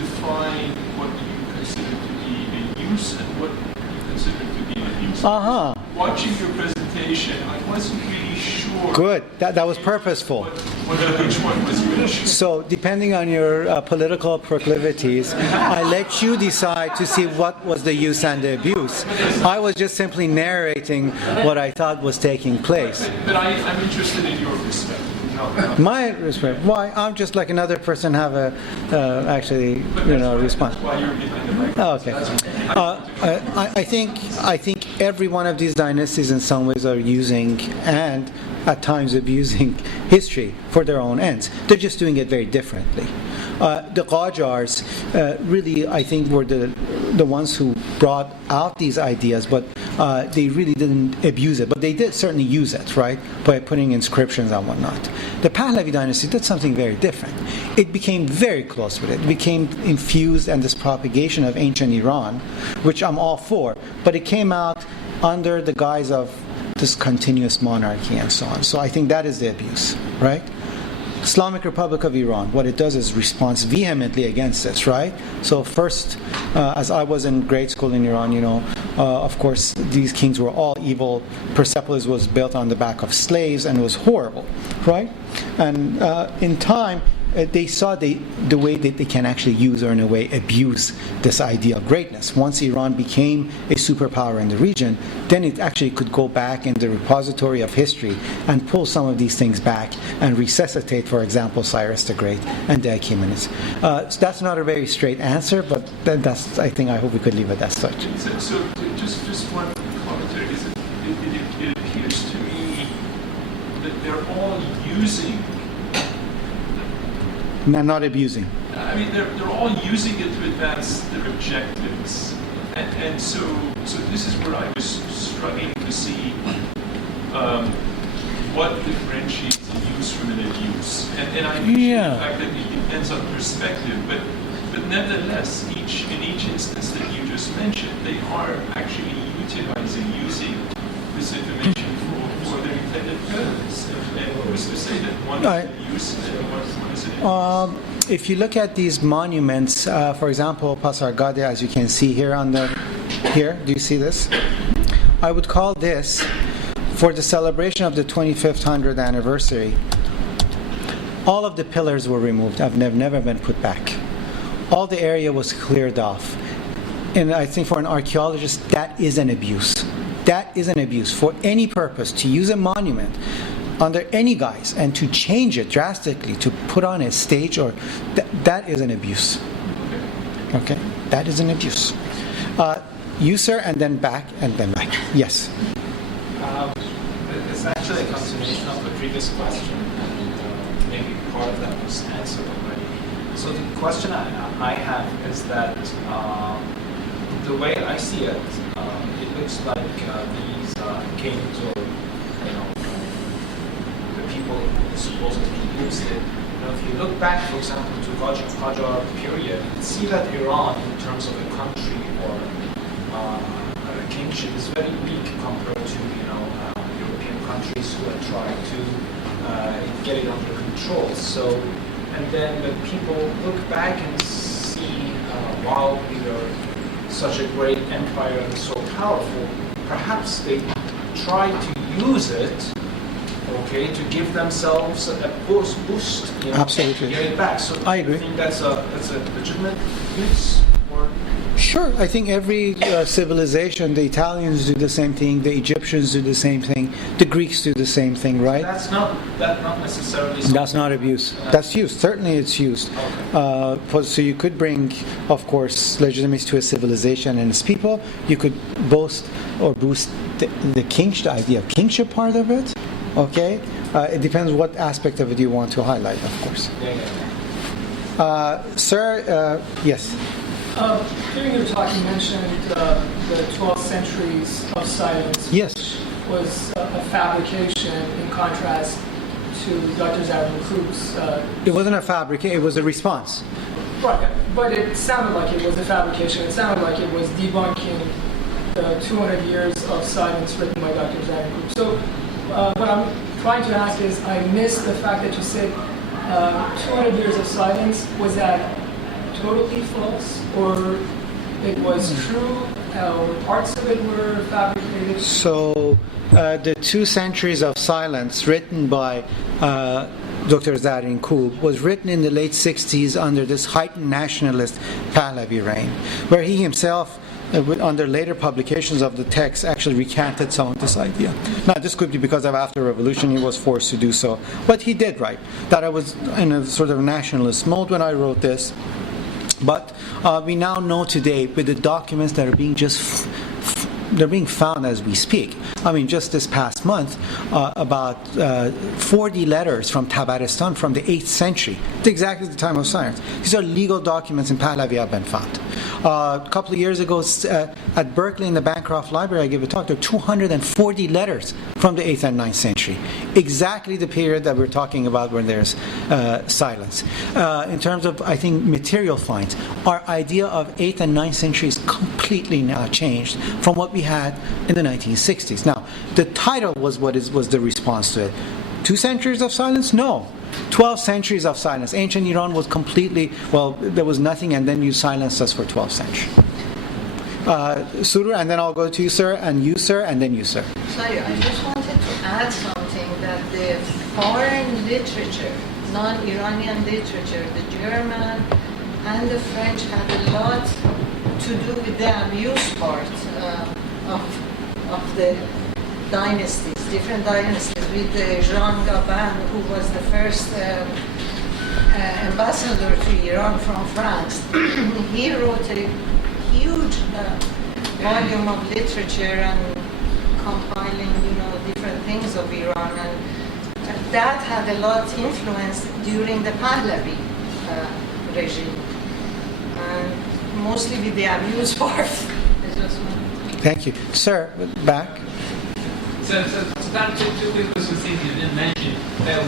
define what you consider to be a use and what you consider to be an abuse. Uh-huh. Watching your presentation, I wasn't really sure. Good. That was purposeful. Which one was which. So, depending on your political proclivities, I let you decide to see what was the use and the abuse. I was just simply narrating what I thought was taking place. But I'm interested in your perspective. My respect. Why? I'm just like another person. Have a response. Why you're behind the microphone. Okay. I think every one of these dynasties in some ways are using and at times abusing history for their own ends. They're just doing it very differently. The Qajars really, I think, were the ones who brought out these ideas, but they really didn't abuse it. But they did certainly use it, right, by putting inscriptions and whatnot. The Pahlavi dynasty did something very different. It became very close with it. It became infused in this propagation of ancient Iran, which I'm all for, but it came out under the guise of this continuous monarchy and so on. So I think that is the abuse, right? Islamic Republic of Iran, what it does is responds vehemently against this, right? So first, as I was in grade school in Iran, Of course, these kings were all evil. Persepolis was built on the back of slaves and was horrible, right? And in time, they saw the way that they can actually use, or in a way abuse, this idea of greatness. Once Iran became a superpower in the region, then it actually could go back in the repository of history and pull some of these things back and resuscitate, for example, Cyrus the Great and the Achaemenids. So that's not a very straight answer, but that's, I hope we could leave it as such. So just one commentary. It appears to me that they're all using. Not abusing. I mean, they're all using it to advance their objectives, and so this is where I was struggling to see what differentiates a use from an abuse, and I appreciate the fact that it depends on perspective, but nevertheless, in each instance that you just mentioned, they are actually using this information for their intended purpose. And who's to say that one is an use and one is an abuse? If you look at these monuments, for example, Pasargadae, as you can see here here, do you see this? I would call this, for the celebration of the 2500th anniversary, all of the pillars were removed. They've never been put back. All the area was cleared off. And I think for an archaeologist, that is an abuse. That is an abuse. For any purpose, to use a monument under any guise and to change it drastically, to put on a stage, or that is an abuse. Okay? That is an abuse. You, sir, and then back, and then back. Yes? It's actually a continuation of the previous question, and maybe part of that was answered already. So the question I have is that the way I see it, it looks like these kings, or the people who supposedly used it. If you look back, for example, to Qajar period, you see that Iran, in terms of a country or a kingship, is very weak compared to European countries who are trying to get it under control. So, and then the people look back and see, wow, we are such a great empire and so powerful. Perhaps they try to use it, to give themselves a boost, Absolutely. To get it back. So I agree. I think that's a legitimate use. Or sure, I think every civilization, the Italians do the same thing, the Egyptians do the same thing, the Greeks do the same thing, right? That's not necessarily. That's not abuse. That's used. Certainly, it's used. Okay. So you could bring, of course, legitimacy to a civilization and its people. You could boast or boost the idea of kingship part of it. Okay, it depends what aspect of it you want to highlight, of course. Sir, yes. During your talk, you mentioned the 12 centuries of silence. Yes. Was a fabrication in contrast to Dr. Daryaee's. It wasn't a fabrication; it was a response. Right, but it sounded like it was a fabrication. It sounded like it was debunking the 200 years of silence written by Dr. Daryaee. So, what I'm trying to ask is, I missed the fact that you said 200 years of silence. Was that totally false, or it was true, or parts of it were fabricated? So, the 2 centuries of silence written by Dr. Daryaee was written in the late 60s under this heightened nationalist Pahlavi reign, where he himself, under later publications of the text, actually recanted some of this idea. Now, this could be because of after revolution he was forced to do so, but he did write that I was in a sort of nationalist mode when I wrote this. But we now know today, with the documents that are being they're being found as we speak. I mean, just this past month, about 40 letters from Tabaristan from the 8th century. It's exactly the time of silence. These are legal documents in Pahlavi have been found. A couple of years ago, at Berkeley in the Bancroft Library, I gave a talk. There are 240 letters from the 8th and 9th century. Exactly the period that we're talking about when there's silence. In terms of, I think, material finds, our idea of 8th and 9th century is completely now changed from what we had in the 1960s. Now, the title was was the response to it. 2 centuries of silence? No. 12 centuries of silence. Ancient Iran was completely, there was nothing, and then you silenced us for 12 centuries. Surur, and then I'll go to you, sir, and you, sir, and then you, sir. Sorry, I just wanted to add something that the foreign literature, non-Iranian literature, the German and the French had a lot to do with the abuse part of the dynasties, different dynasties, with Jean Gabin, who was the first ambassador to Iran from France. He wrote a huge volume of literature and compiling, different things of Iran, and that had a lot of influence during the Pahlavi regime, and mostly with the abuse part. Thank you. Sir, back. So that two quick questions you didn't mention.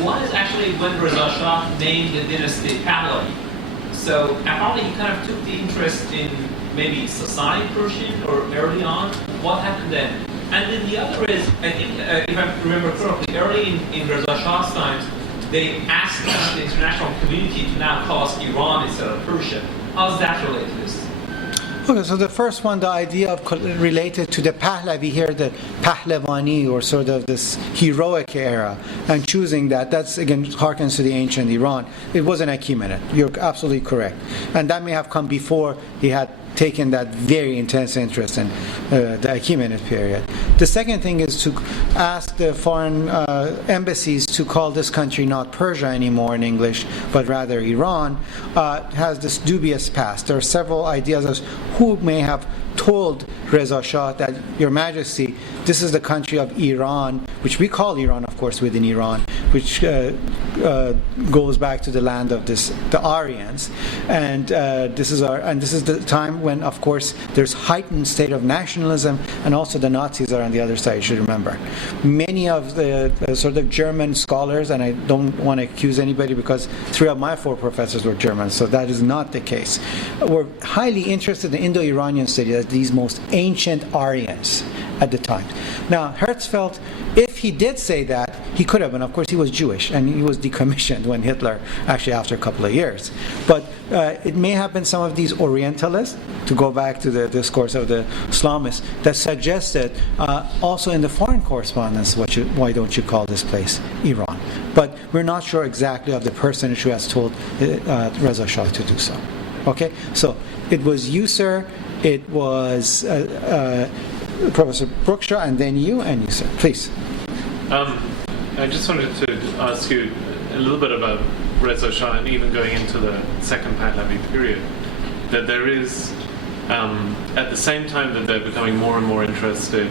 One is actually when Reza Shah named the dynasty Pahlavi. So apparently he kind of took the interest in maybe Sassanid Persian or early on. What happened then? And then the other is, I think, if I remember correctly, early in Reza Shah's times, they asked the international community to now call us Iran instead of Persia. How does that relate to this? Okay, so the first one, the idea of related to the Pahlavi here, the Pahlavani, or sort of this heroic era, and choosing that's again harkens to the ancient Iran. It was an Achaemenid. You're absolutely correct, and that may have come before he had taken that very intense interest in the Achaemenid period. The second thing is to ask the foreign embassies to call this country not Persia anymore in English, but rather Iran, has this dubious past. There are several ideas as who may have told Reza Shah that, Your Majesty, this is the country of Iran, which we call Iran, of course, within Iran, which goes back to the land of the Aryans, and this is the time when, of course, there's heightened state of nationalism, and also the Nazis are on the other side. You should remember, many of the sort of German scholars, and I don't want to accuse anybody because 3 of my 4 professors were German, so that is not the case. Were highly interested in Indo-Iranian studies, these most ancient Aryans at the time. Now, Hertz felt if he did say that, he could have, and of course he was Jewish, and he was decommissioned when Hitler, actually after a couple of years. But it may have been some of these Orientalists, to go back to the discourse of the Islamists, that suggested also in the foreign correspondence, why don't you call this place Iran? But we're not sure exactly of the personage who has told Reza Shah to do so. Okay, so it was you, sir. It was Professor Brookshaw, and then you, and you, sir. Please. I just wanted to ask you a little bit about Reza Shah, and even going into the second Pahlavi period, that there is, at the same time that they're becoming more and more interested,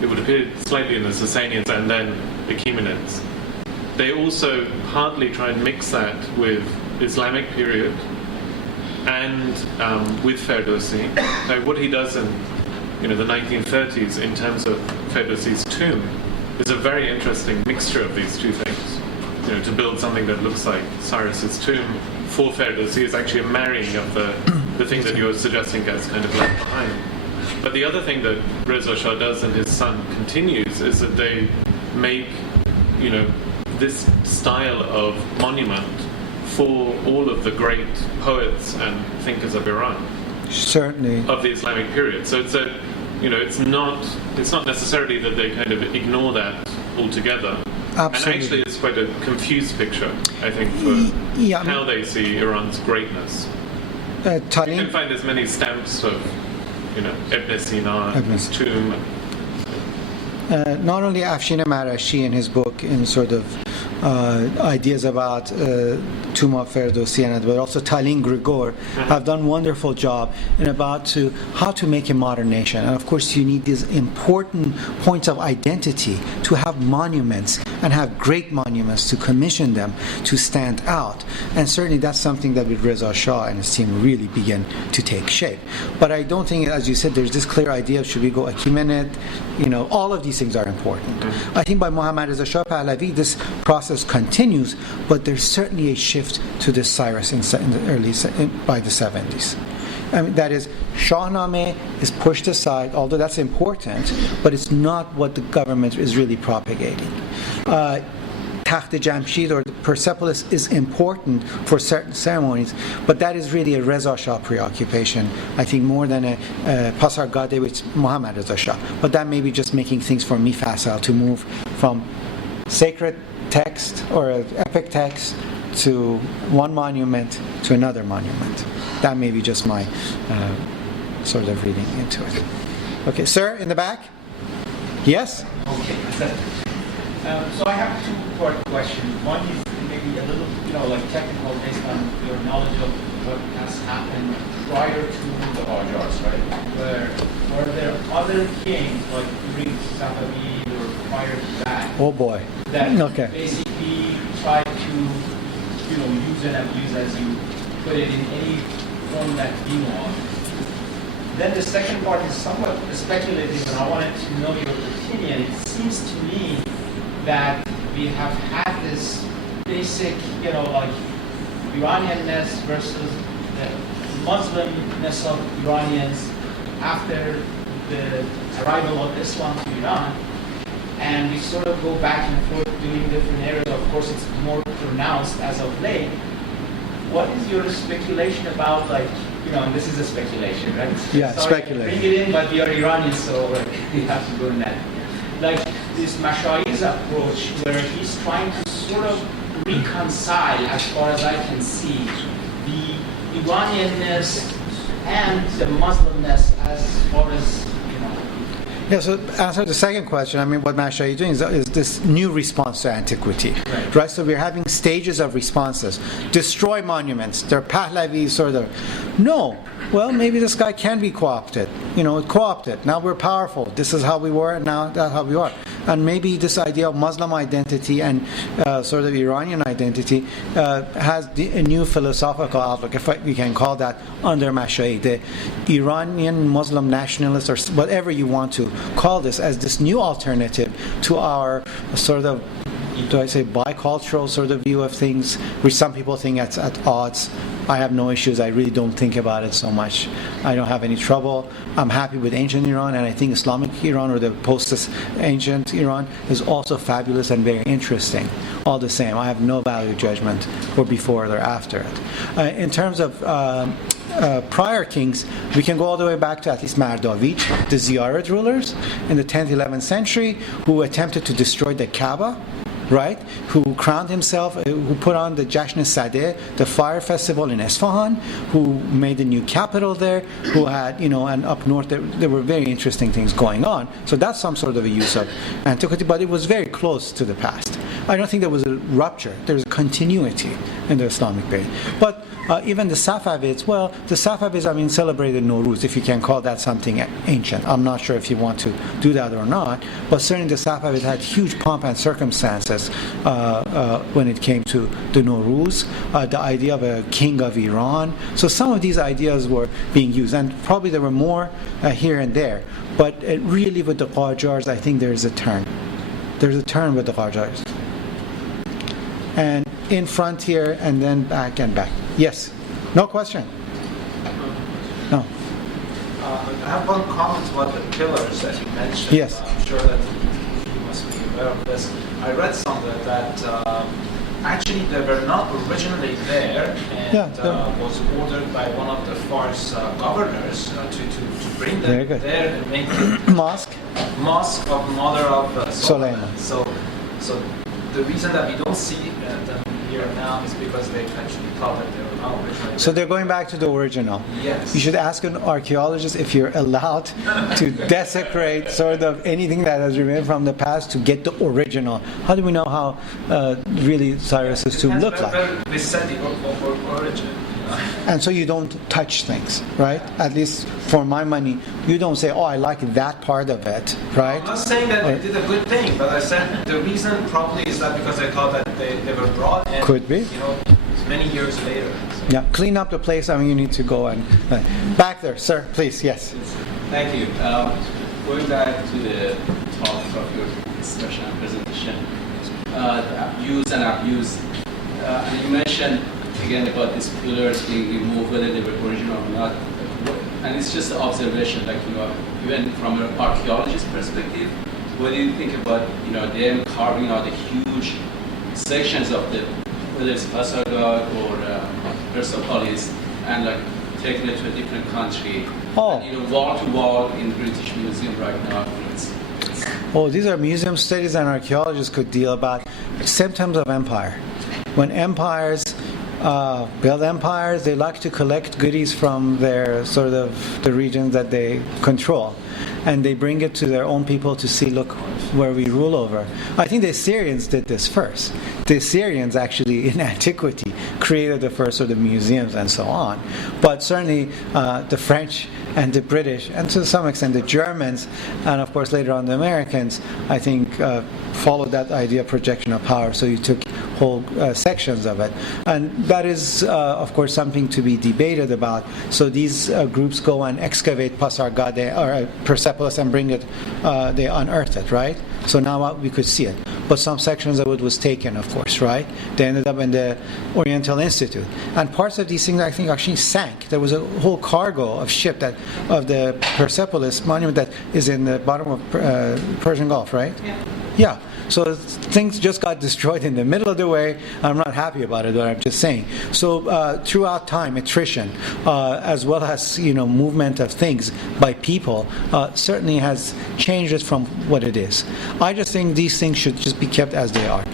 it would appear slightly in the Sasanians and then the Achaemenids, they also partly try and mix that with Islamic period and with Ferdowsi. So what he does in the 1930s in terms of Ferdowsi's tomb is a very interesting mixture of these two things. To build something that looks like Cyrus's tomb for Ferdowsi is actually a marrying of the thing that you're suggesting gets kind of left behind. But the other thing that Reza Shah does and his son continues is that they make, this style of monument for all of the great poets and thinkers of Iran. Certainly. Of the Islamic period. So it's it's not necessarily that they kind of ignore that altogether. Absolutely. And actually it's quite a confused picture, I think, for how they see Iran's greatness. You can find as many stamps of, Ibn Sina, his tomb. Not only Afshin Marashi in his book in sort of ideas about Tomb of Ferdowsi, but also Talin Grigor have done a wonderful job in how to make a modern nation. And of course you need these important points of identity to have monuments, and have great monuments to commission them to stand out. And certainly that's something that with Reza Shah and his team really begin to take shape. But I don't think, as you said, there's this clear idea of should we go Achaemenid, all of these things are important. I think by Muhammad Reza Shah Pahlavi this process continues, but there's certainly a shift to this Cyrus in the by the 70s. That is, Shahnameh is pushed aside, although that's important, but it's not what the government is really propagating. Takht Jamshid or the Persepolis is important for certain ceremonies, but that is really a Reza Shah preoccupation, I think, more than a Pasargade with Muhammad Reza Shah. But that may be just making things for me facile to move from sacred text or an epic text to one monument to another monument. That may be just my sort of reading into it. Okay, sir, in the back? Yes? Okay. So I have a two-part question. One is maybe a little, like technical based on your knowledge of what has happened prior to the Qajars, right? Were there other kings, like during Safavid or prior to that? Oh boy. That okay. basically tried to, use and abuse, as you put it, in any form that you want. Then the second part is somewhat speculative, and I wanted to know your opinion. It seems to me that we have had this basic, like Iranianness versus the Muslimness of Iranians after the arrival of Islam to Iran, and we sort of go back and forth doing different areas. Of course, it's more pronounced as of late. What is your speculation about, and this is a speculation, right? Yeah, Sorry, speculation. Bring it in, but we are Iranians, so we have to go in that. Like this Mashai's approach, where he's trying to sort of reconcile, as far as I can see, the Iranianness and the Muslimness as far as, Yeah, so to answer the second question, what Mashai is doing is this new response to antiquity, right? So we're having stages of responses. Destroy monuments. They're Pahlavi sort of. No. Well, maybe this guy can be co-opted. Co-opted. Now we're powerful. This is how we were, and now that's how we are. And maybe this idea of Muslim identity and sort of Iranian identity has a new philosophical outlook, if we can call that, under Mashai. The Iranian Muslim nationalists, or whatever you want to call this, as this new alternative to our sort of, do I say, bicultural sort of view of things, which some people think it's at odds. I have no issues. I really don't think about it so much. I don't have any trouble. I'm happy with ancient Iran, and I think Islamic Iran, or the post-ancient Iran, is also fabulous and very interesting. All the same, I have no value judgment for before or after it. In terms of prior kings, we can go all the way back to at least Mardavich, the Ziyarat rulers in the 10th, 11th century, who attempted to destroy the Kaaba, right? Who crowned himself, who put on the Jashan-e-Sadeh, the fire festival in Isfahan, who made a new capital there, who had, and up north there were very interesting things going on. So that's some sort of a use of antiquity, but it was very close to the past. I don't think there was a rupture. There was a continuity in the Islamic period. But even the Safavids, celebrated Nowruz, if you can call that something ancient. I'm not sure if you want to do that or not, but certainly the Safavids had huge pomp and circumstances when it came to the Nowruz, the idea of a king of Iran. So some of these ideas were being used, and probably there were more here and there. But really with the Qajars, I think there's a turn. There's a turn with the Qajars. And in front here, and then back and back. Yes? No question? No. I have one comment about the pillars that you mentioned. Yes. I'm sure that you must be aware of this. I read somewhere that actually they were not originally there, and was ordered by one of the Fars governors to bring them there and make the mosque of Mother of Solomon. So the reason that we don't see them here now is because they actually thought that they were not originally. So they're going back to the original. Yes. You should ask an archaeologist if you're allowed to desecrate sort of anything that has remained from the past to get the original. How do we know how really Cyrus's tomb looked like? They said the origin. And so you don't touch things, right? At least for my money, you don't say, "Oh, I like that part of it," right? I'm not saying that they did a good thing, but I said the reason probably is that because they thought that they were brought in. Could be. Many years later. So. Yeah, clean up the place. You need to go and back there, sir. Please, yes. Thank you. Going back to the talk of your discussion and presentation, use and abuse. And you mentioned again about these pillars being removed, whether they were original or not. And it's just an observation, even from an archaeologist perspective, what do you think about them carving out a huge sections of the, whether it's Pasargad or Persepolis, and like taking it to a different country. Oh. And, wall to wall in the British Museum right now. Oh, these are museum studies, and archaeologists could deal about symptoms of empire. When empires build empires, they like to collect goodies from their sort of the regions that they control, and they bring it to their own people to see, look where we rule over. I think the Assyrians did this first. The Assyrians actually in antiquity created the first sort of museums and so on. But certainly the French and the British, and to some extent the Germans, and of course later on the Americans, I think followed that idea of projection of power. So you took whole sections of it. And that is, of course, something to be debated about. So these groups go and excavate Pasargad or Persepolis and bring it, they unearth it, right? So now we could see it. But some sections of it was taken, of course, right? They ended up in the Oriental Institute. And parts of these things, I think, actually sank. There was a whole cargo of ship of the Persepolis monument that is in the bottom of Persian Gulf, right? Yeah. So things just got destroyed in the middle of the way. I'm not happy about it, but I'm just saying. So throughout time, attrition, as well as movement of things by people, certainly has changed it from what it is. I just think these things should just be kept as they are.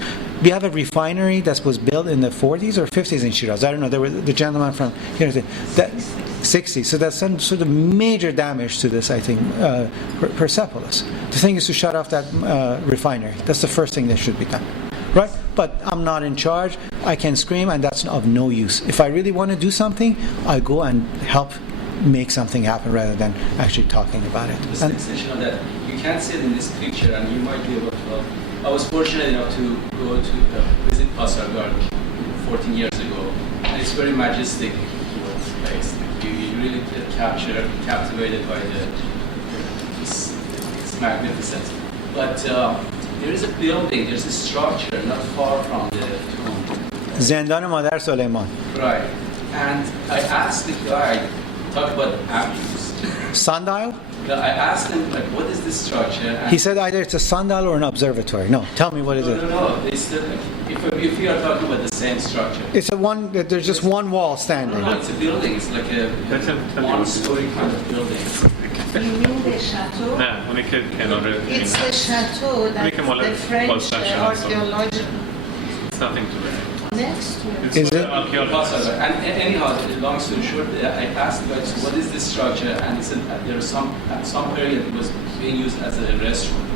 We have a refinery that was built in the 40s or 50s in Shiraz. I don't know. There was the gentleman from here. That 60s. So that's some sort of major damage to this, I think, Persepolis. The thing is to shut off that refinery. That's the first thing that should be done. Right? But I'm not in charge. I can scream, and that's of no use. If I really want to do something, I go and help make something happen rather than actually talking about it. The extension of that, you can't see it in this picture, and you might be able to. I was fortunate enough to go to visit Pasargad 14 years ago, and it's very majestic place. You really get captivated by it's magnificent. But there is a building, there's a structure not far from the tomb. Zindan Madar Suleiman. Right. And I asked the guy, talk about abuse. Sundial? I asked him, what is this structure? And he said either it's a sundial or an observatory. No, tell me what is it. No. They said, if we are talking about the same structure. It's there's just one wall standing. No, it's a building. It's like a one-story kind of building. You mean the chateau? It's the chateau that the French archaeological. It's nothing to do. Next to it. Is it? And anyhow, long story short, I asked the guy, what is this structure? And he said at some period it was being used as a restaurant.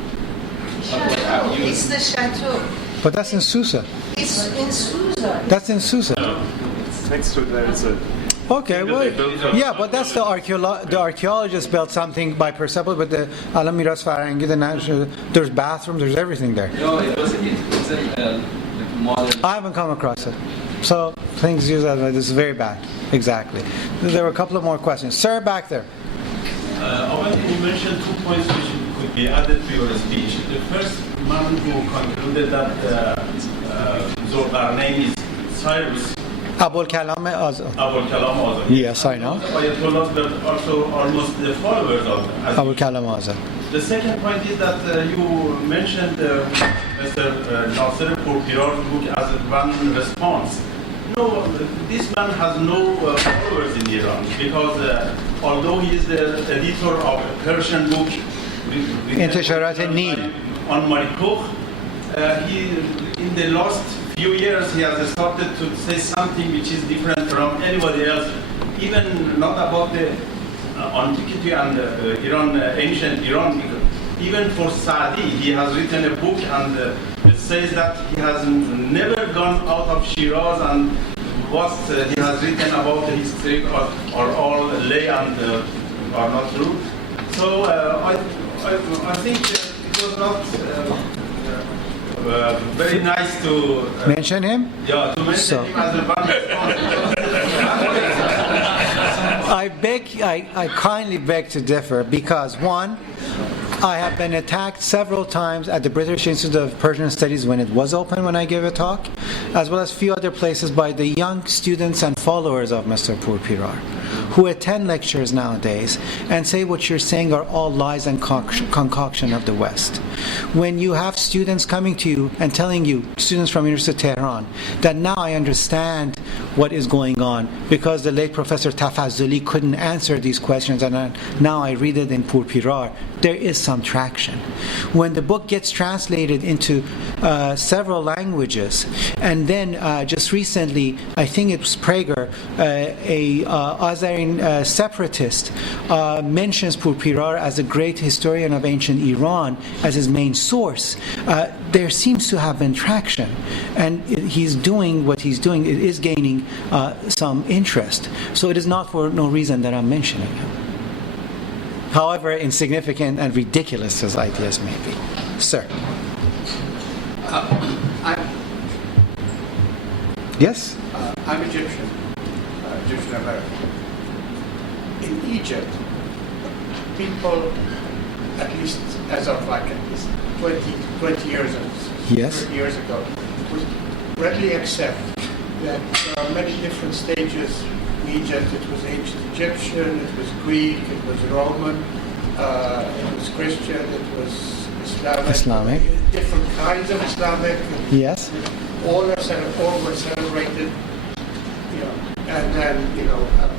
Chateau. It's the chateau. But that's in Susa. It's in Susa. That's in Susa. No. Next to it there is a... Okay, well, yeah, but that's the archaeologists built something by Persepolis, but the Alam Miras Farangi, there's bathrooms, there's everything there. No, it wasn't modern. I haven't come across it. So things used that way, this is very bad. Exactly. There were a couple of more questions. Sir, back there. You mentioned 2 points which could be added to your speech. The first man who concluded that Zordar's name is Cyrus. Abul Kalam Azad. Abul Kalam Azad. Yes, I know. Ayatollahs were also almost the followers of Abul Kalam Azad. The second point is that you mentioned Mr. Nasser Pourpirar's book as one response. No, this man has no followers in Iran because although he is the editor of a Persian book Intisharat Nil on Marikokh, he in the last few years he has started to say something which is different from anybody else, even not about the antiquity and Iran, ancient Iran. Even for Saadi, he has written a book and it says that he has never gone out of Shiraz, and what he has written about the history are all lay and are not true. So I think it was not very nice to mention him. Yeah, to mention him as a one response. I kindly beg to differ because one, I have been attacked several times at the British Institute of Persian Studies when it was open when I gave a talk, as well as a few other places by the young students and followers of Mr. Purpirar, who attend lectures nowadays and say what you're saying are all lies and concoction of the West. When you have students coming to you and telling you, students from University of Tehran, that now I understand what is going on because the late Professor Tafazuli couldn't answer these questions and now I read it in Purpirar, there is some traction. When the book gets translated into several languages, and then just recently, I think it was Prager, a Azerine separatist, mentions Purpirar as a great historian of ancient Iran as his main source, there seems to have been traction. And he's doing what he's doing, it is gaining some interest. So it is not for no reason that I'm mentioning him. However insignificant and ridiculous his ideas may be. Sir. Yes? I'm Egyptian American. In Egypt, people, at least as of like at least 20 years ago, yes. 30 years ago, would readily accept that there are many different stages in Egypt. It was ancient Egyptian, it was Greek, it was Roman, it was Christian, it was Islamic. Different kinds of Islamic. Yes. All were celebrated, and then,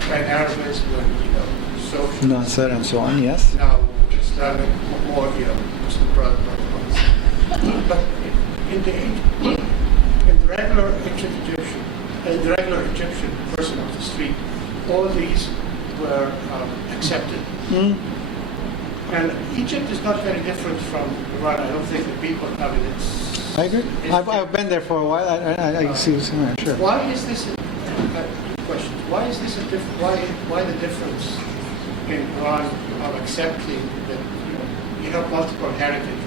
Pan-Arabism and, social. Nasser and so on, yes. Now, Islamic, more, Muslim Brotherhood. But in the regular ancient Egyptian, the regular Egyptian person of the street, all these were accepted. And Egypt is not very different from Iran. I don't think the people, I agree. I've been there for a while. I see somewhere. Sure. Why is this question? Why is this a different? Why the difference in Iran of accepting that you have multiple heritage?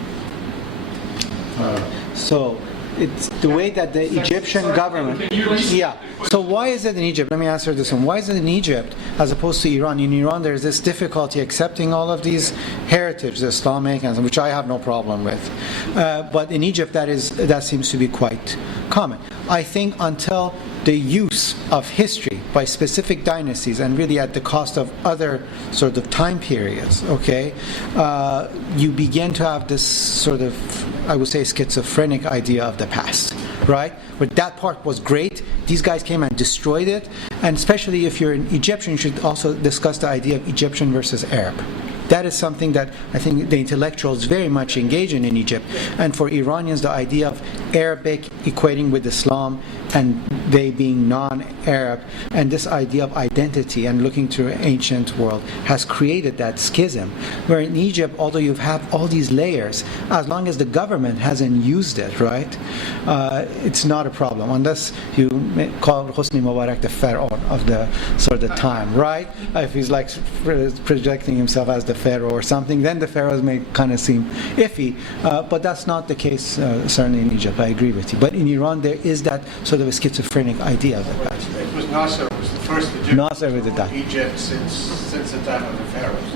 So it's the way that the Egyptian government. Yeah. So why is it in Egypt? Let me answer this one. Why is it in Egypt as opposed to Iran? In Iran, there's this difficulty accepting all of these heritage, the Islamic, and which I have no problem with. But in Egypt, that seems to be quite common. I think until the use of history by specific dynasties and really at the cost of other sort of time periods, you begin to have this sort of, I would say, schizophrenic idea of the past, right? Where that part was great, these guys came and destroyed it, and especially if you're an Egyptian, you should also discuss the idea of Egyptian versus Arab. That is something that I think the intellectuals very much engage in Egypt. And for Iranians, the idea of Arabic equating with Islam and they being non-Arab, and this idea of identity and looking to an ancient world has created that schism. Where in Egypt, although you have all these layers, as long as the government hasn't used it, right, it's not a problem. Unless you call Hosni Mubarak the pharaoh of the sort of time, right? If he's like projecting himself as the pharaoh or something, then the pharaohs may kind of seem iffy. But that's not the case, certainly in Egypt. I agree with you. But in Iran, there is that sort of a schizophrenic idea of the past. It was Nasser was the first Egyptian in Egypt since the time of the pharaohs.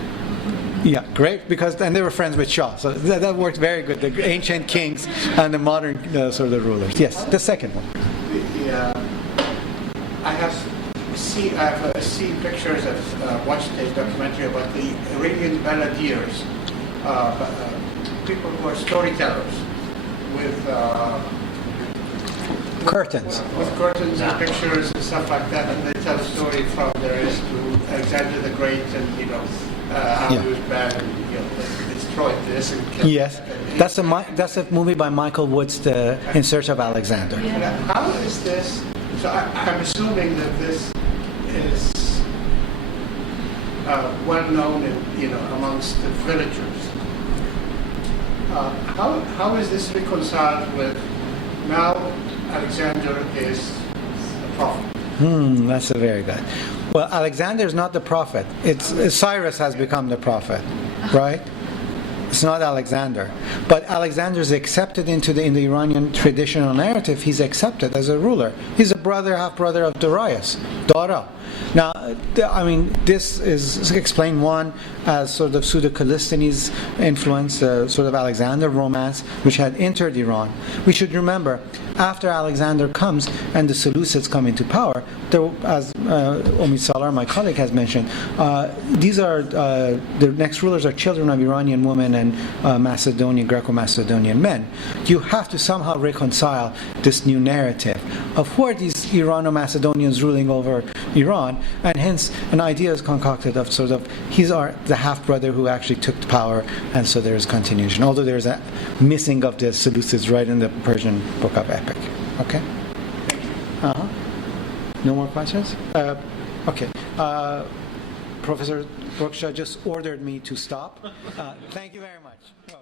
Yeah, great, and they were friends with Shah, so that worked very good. The ancient kings and the modern sort of rulers. Yes, the second one. I have seen pictures of watched a documentary about the Iranian balladeers, people who are storytellers with curtains. With curtains and pictures and stuff like that, and they tell a story from their age to Alexander the Great, and how he was bad, and they destroyed this and killed. Yes, that's a movie by Michael Wood's, In Search of Alexander. Yeah. How is this? So I'm assuming that this is well known amongst the villagers. How is this reconciled with now? Alexander is a prophet. That's a very good. Well, Alexander is not the prophet. It's Cyrus has become the prophet, right? It's not Alexander. But Alexander is accepted in the Iranian traditional narrative. He's accepted as a ruler. He's a half brother of Darius, Dara. Now, this is explained one as sort of Pseudo-Callisthenes influence, sort of Alexander romance, which had entered Iran. We should remember, after Alexander comes and the Seleucids come into power, as Omid Salar, my colleague, has mentioned, these are the next rulers are children of Iranian women and Macedonian, Greco-Macedonian men. You have to somehow reconcile this new narrative of who are these Irano-Macedonians ruling over Iran, and hence an idea is concocted of sort of he's the half-brother who actually took power, and so there is continuation, although there's a missing of the Seleucids right in the Persian book of Epic. Okay? No more questions? Okay. Professor Brookshaw just ordered me to stop. Thank you very much.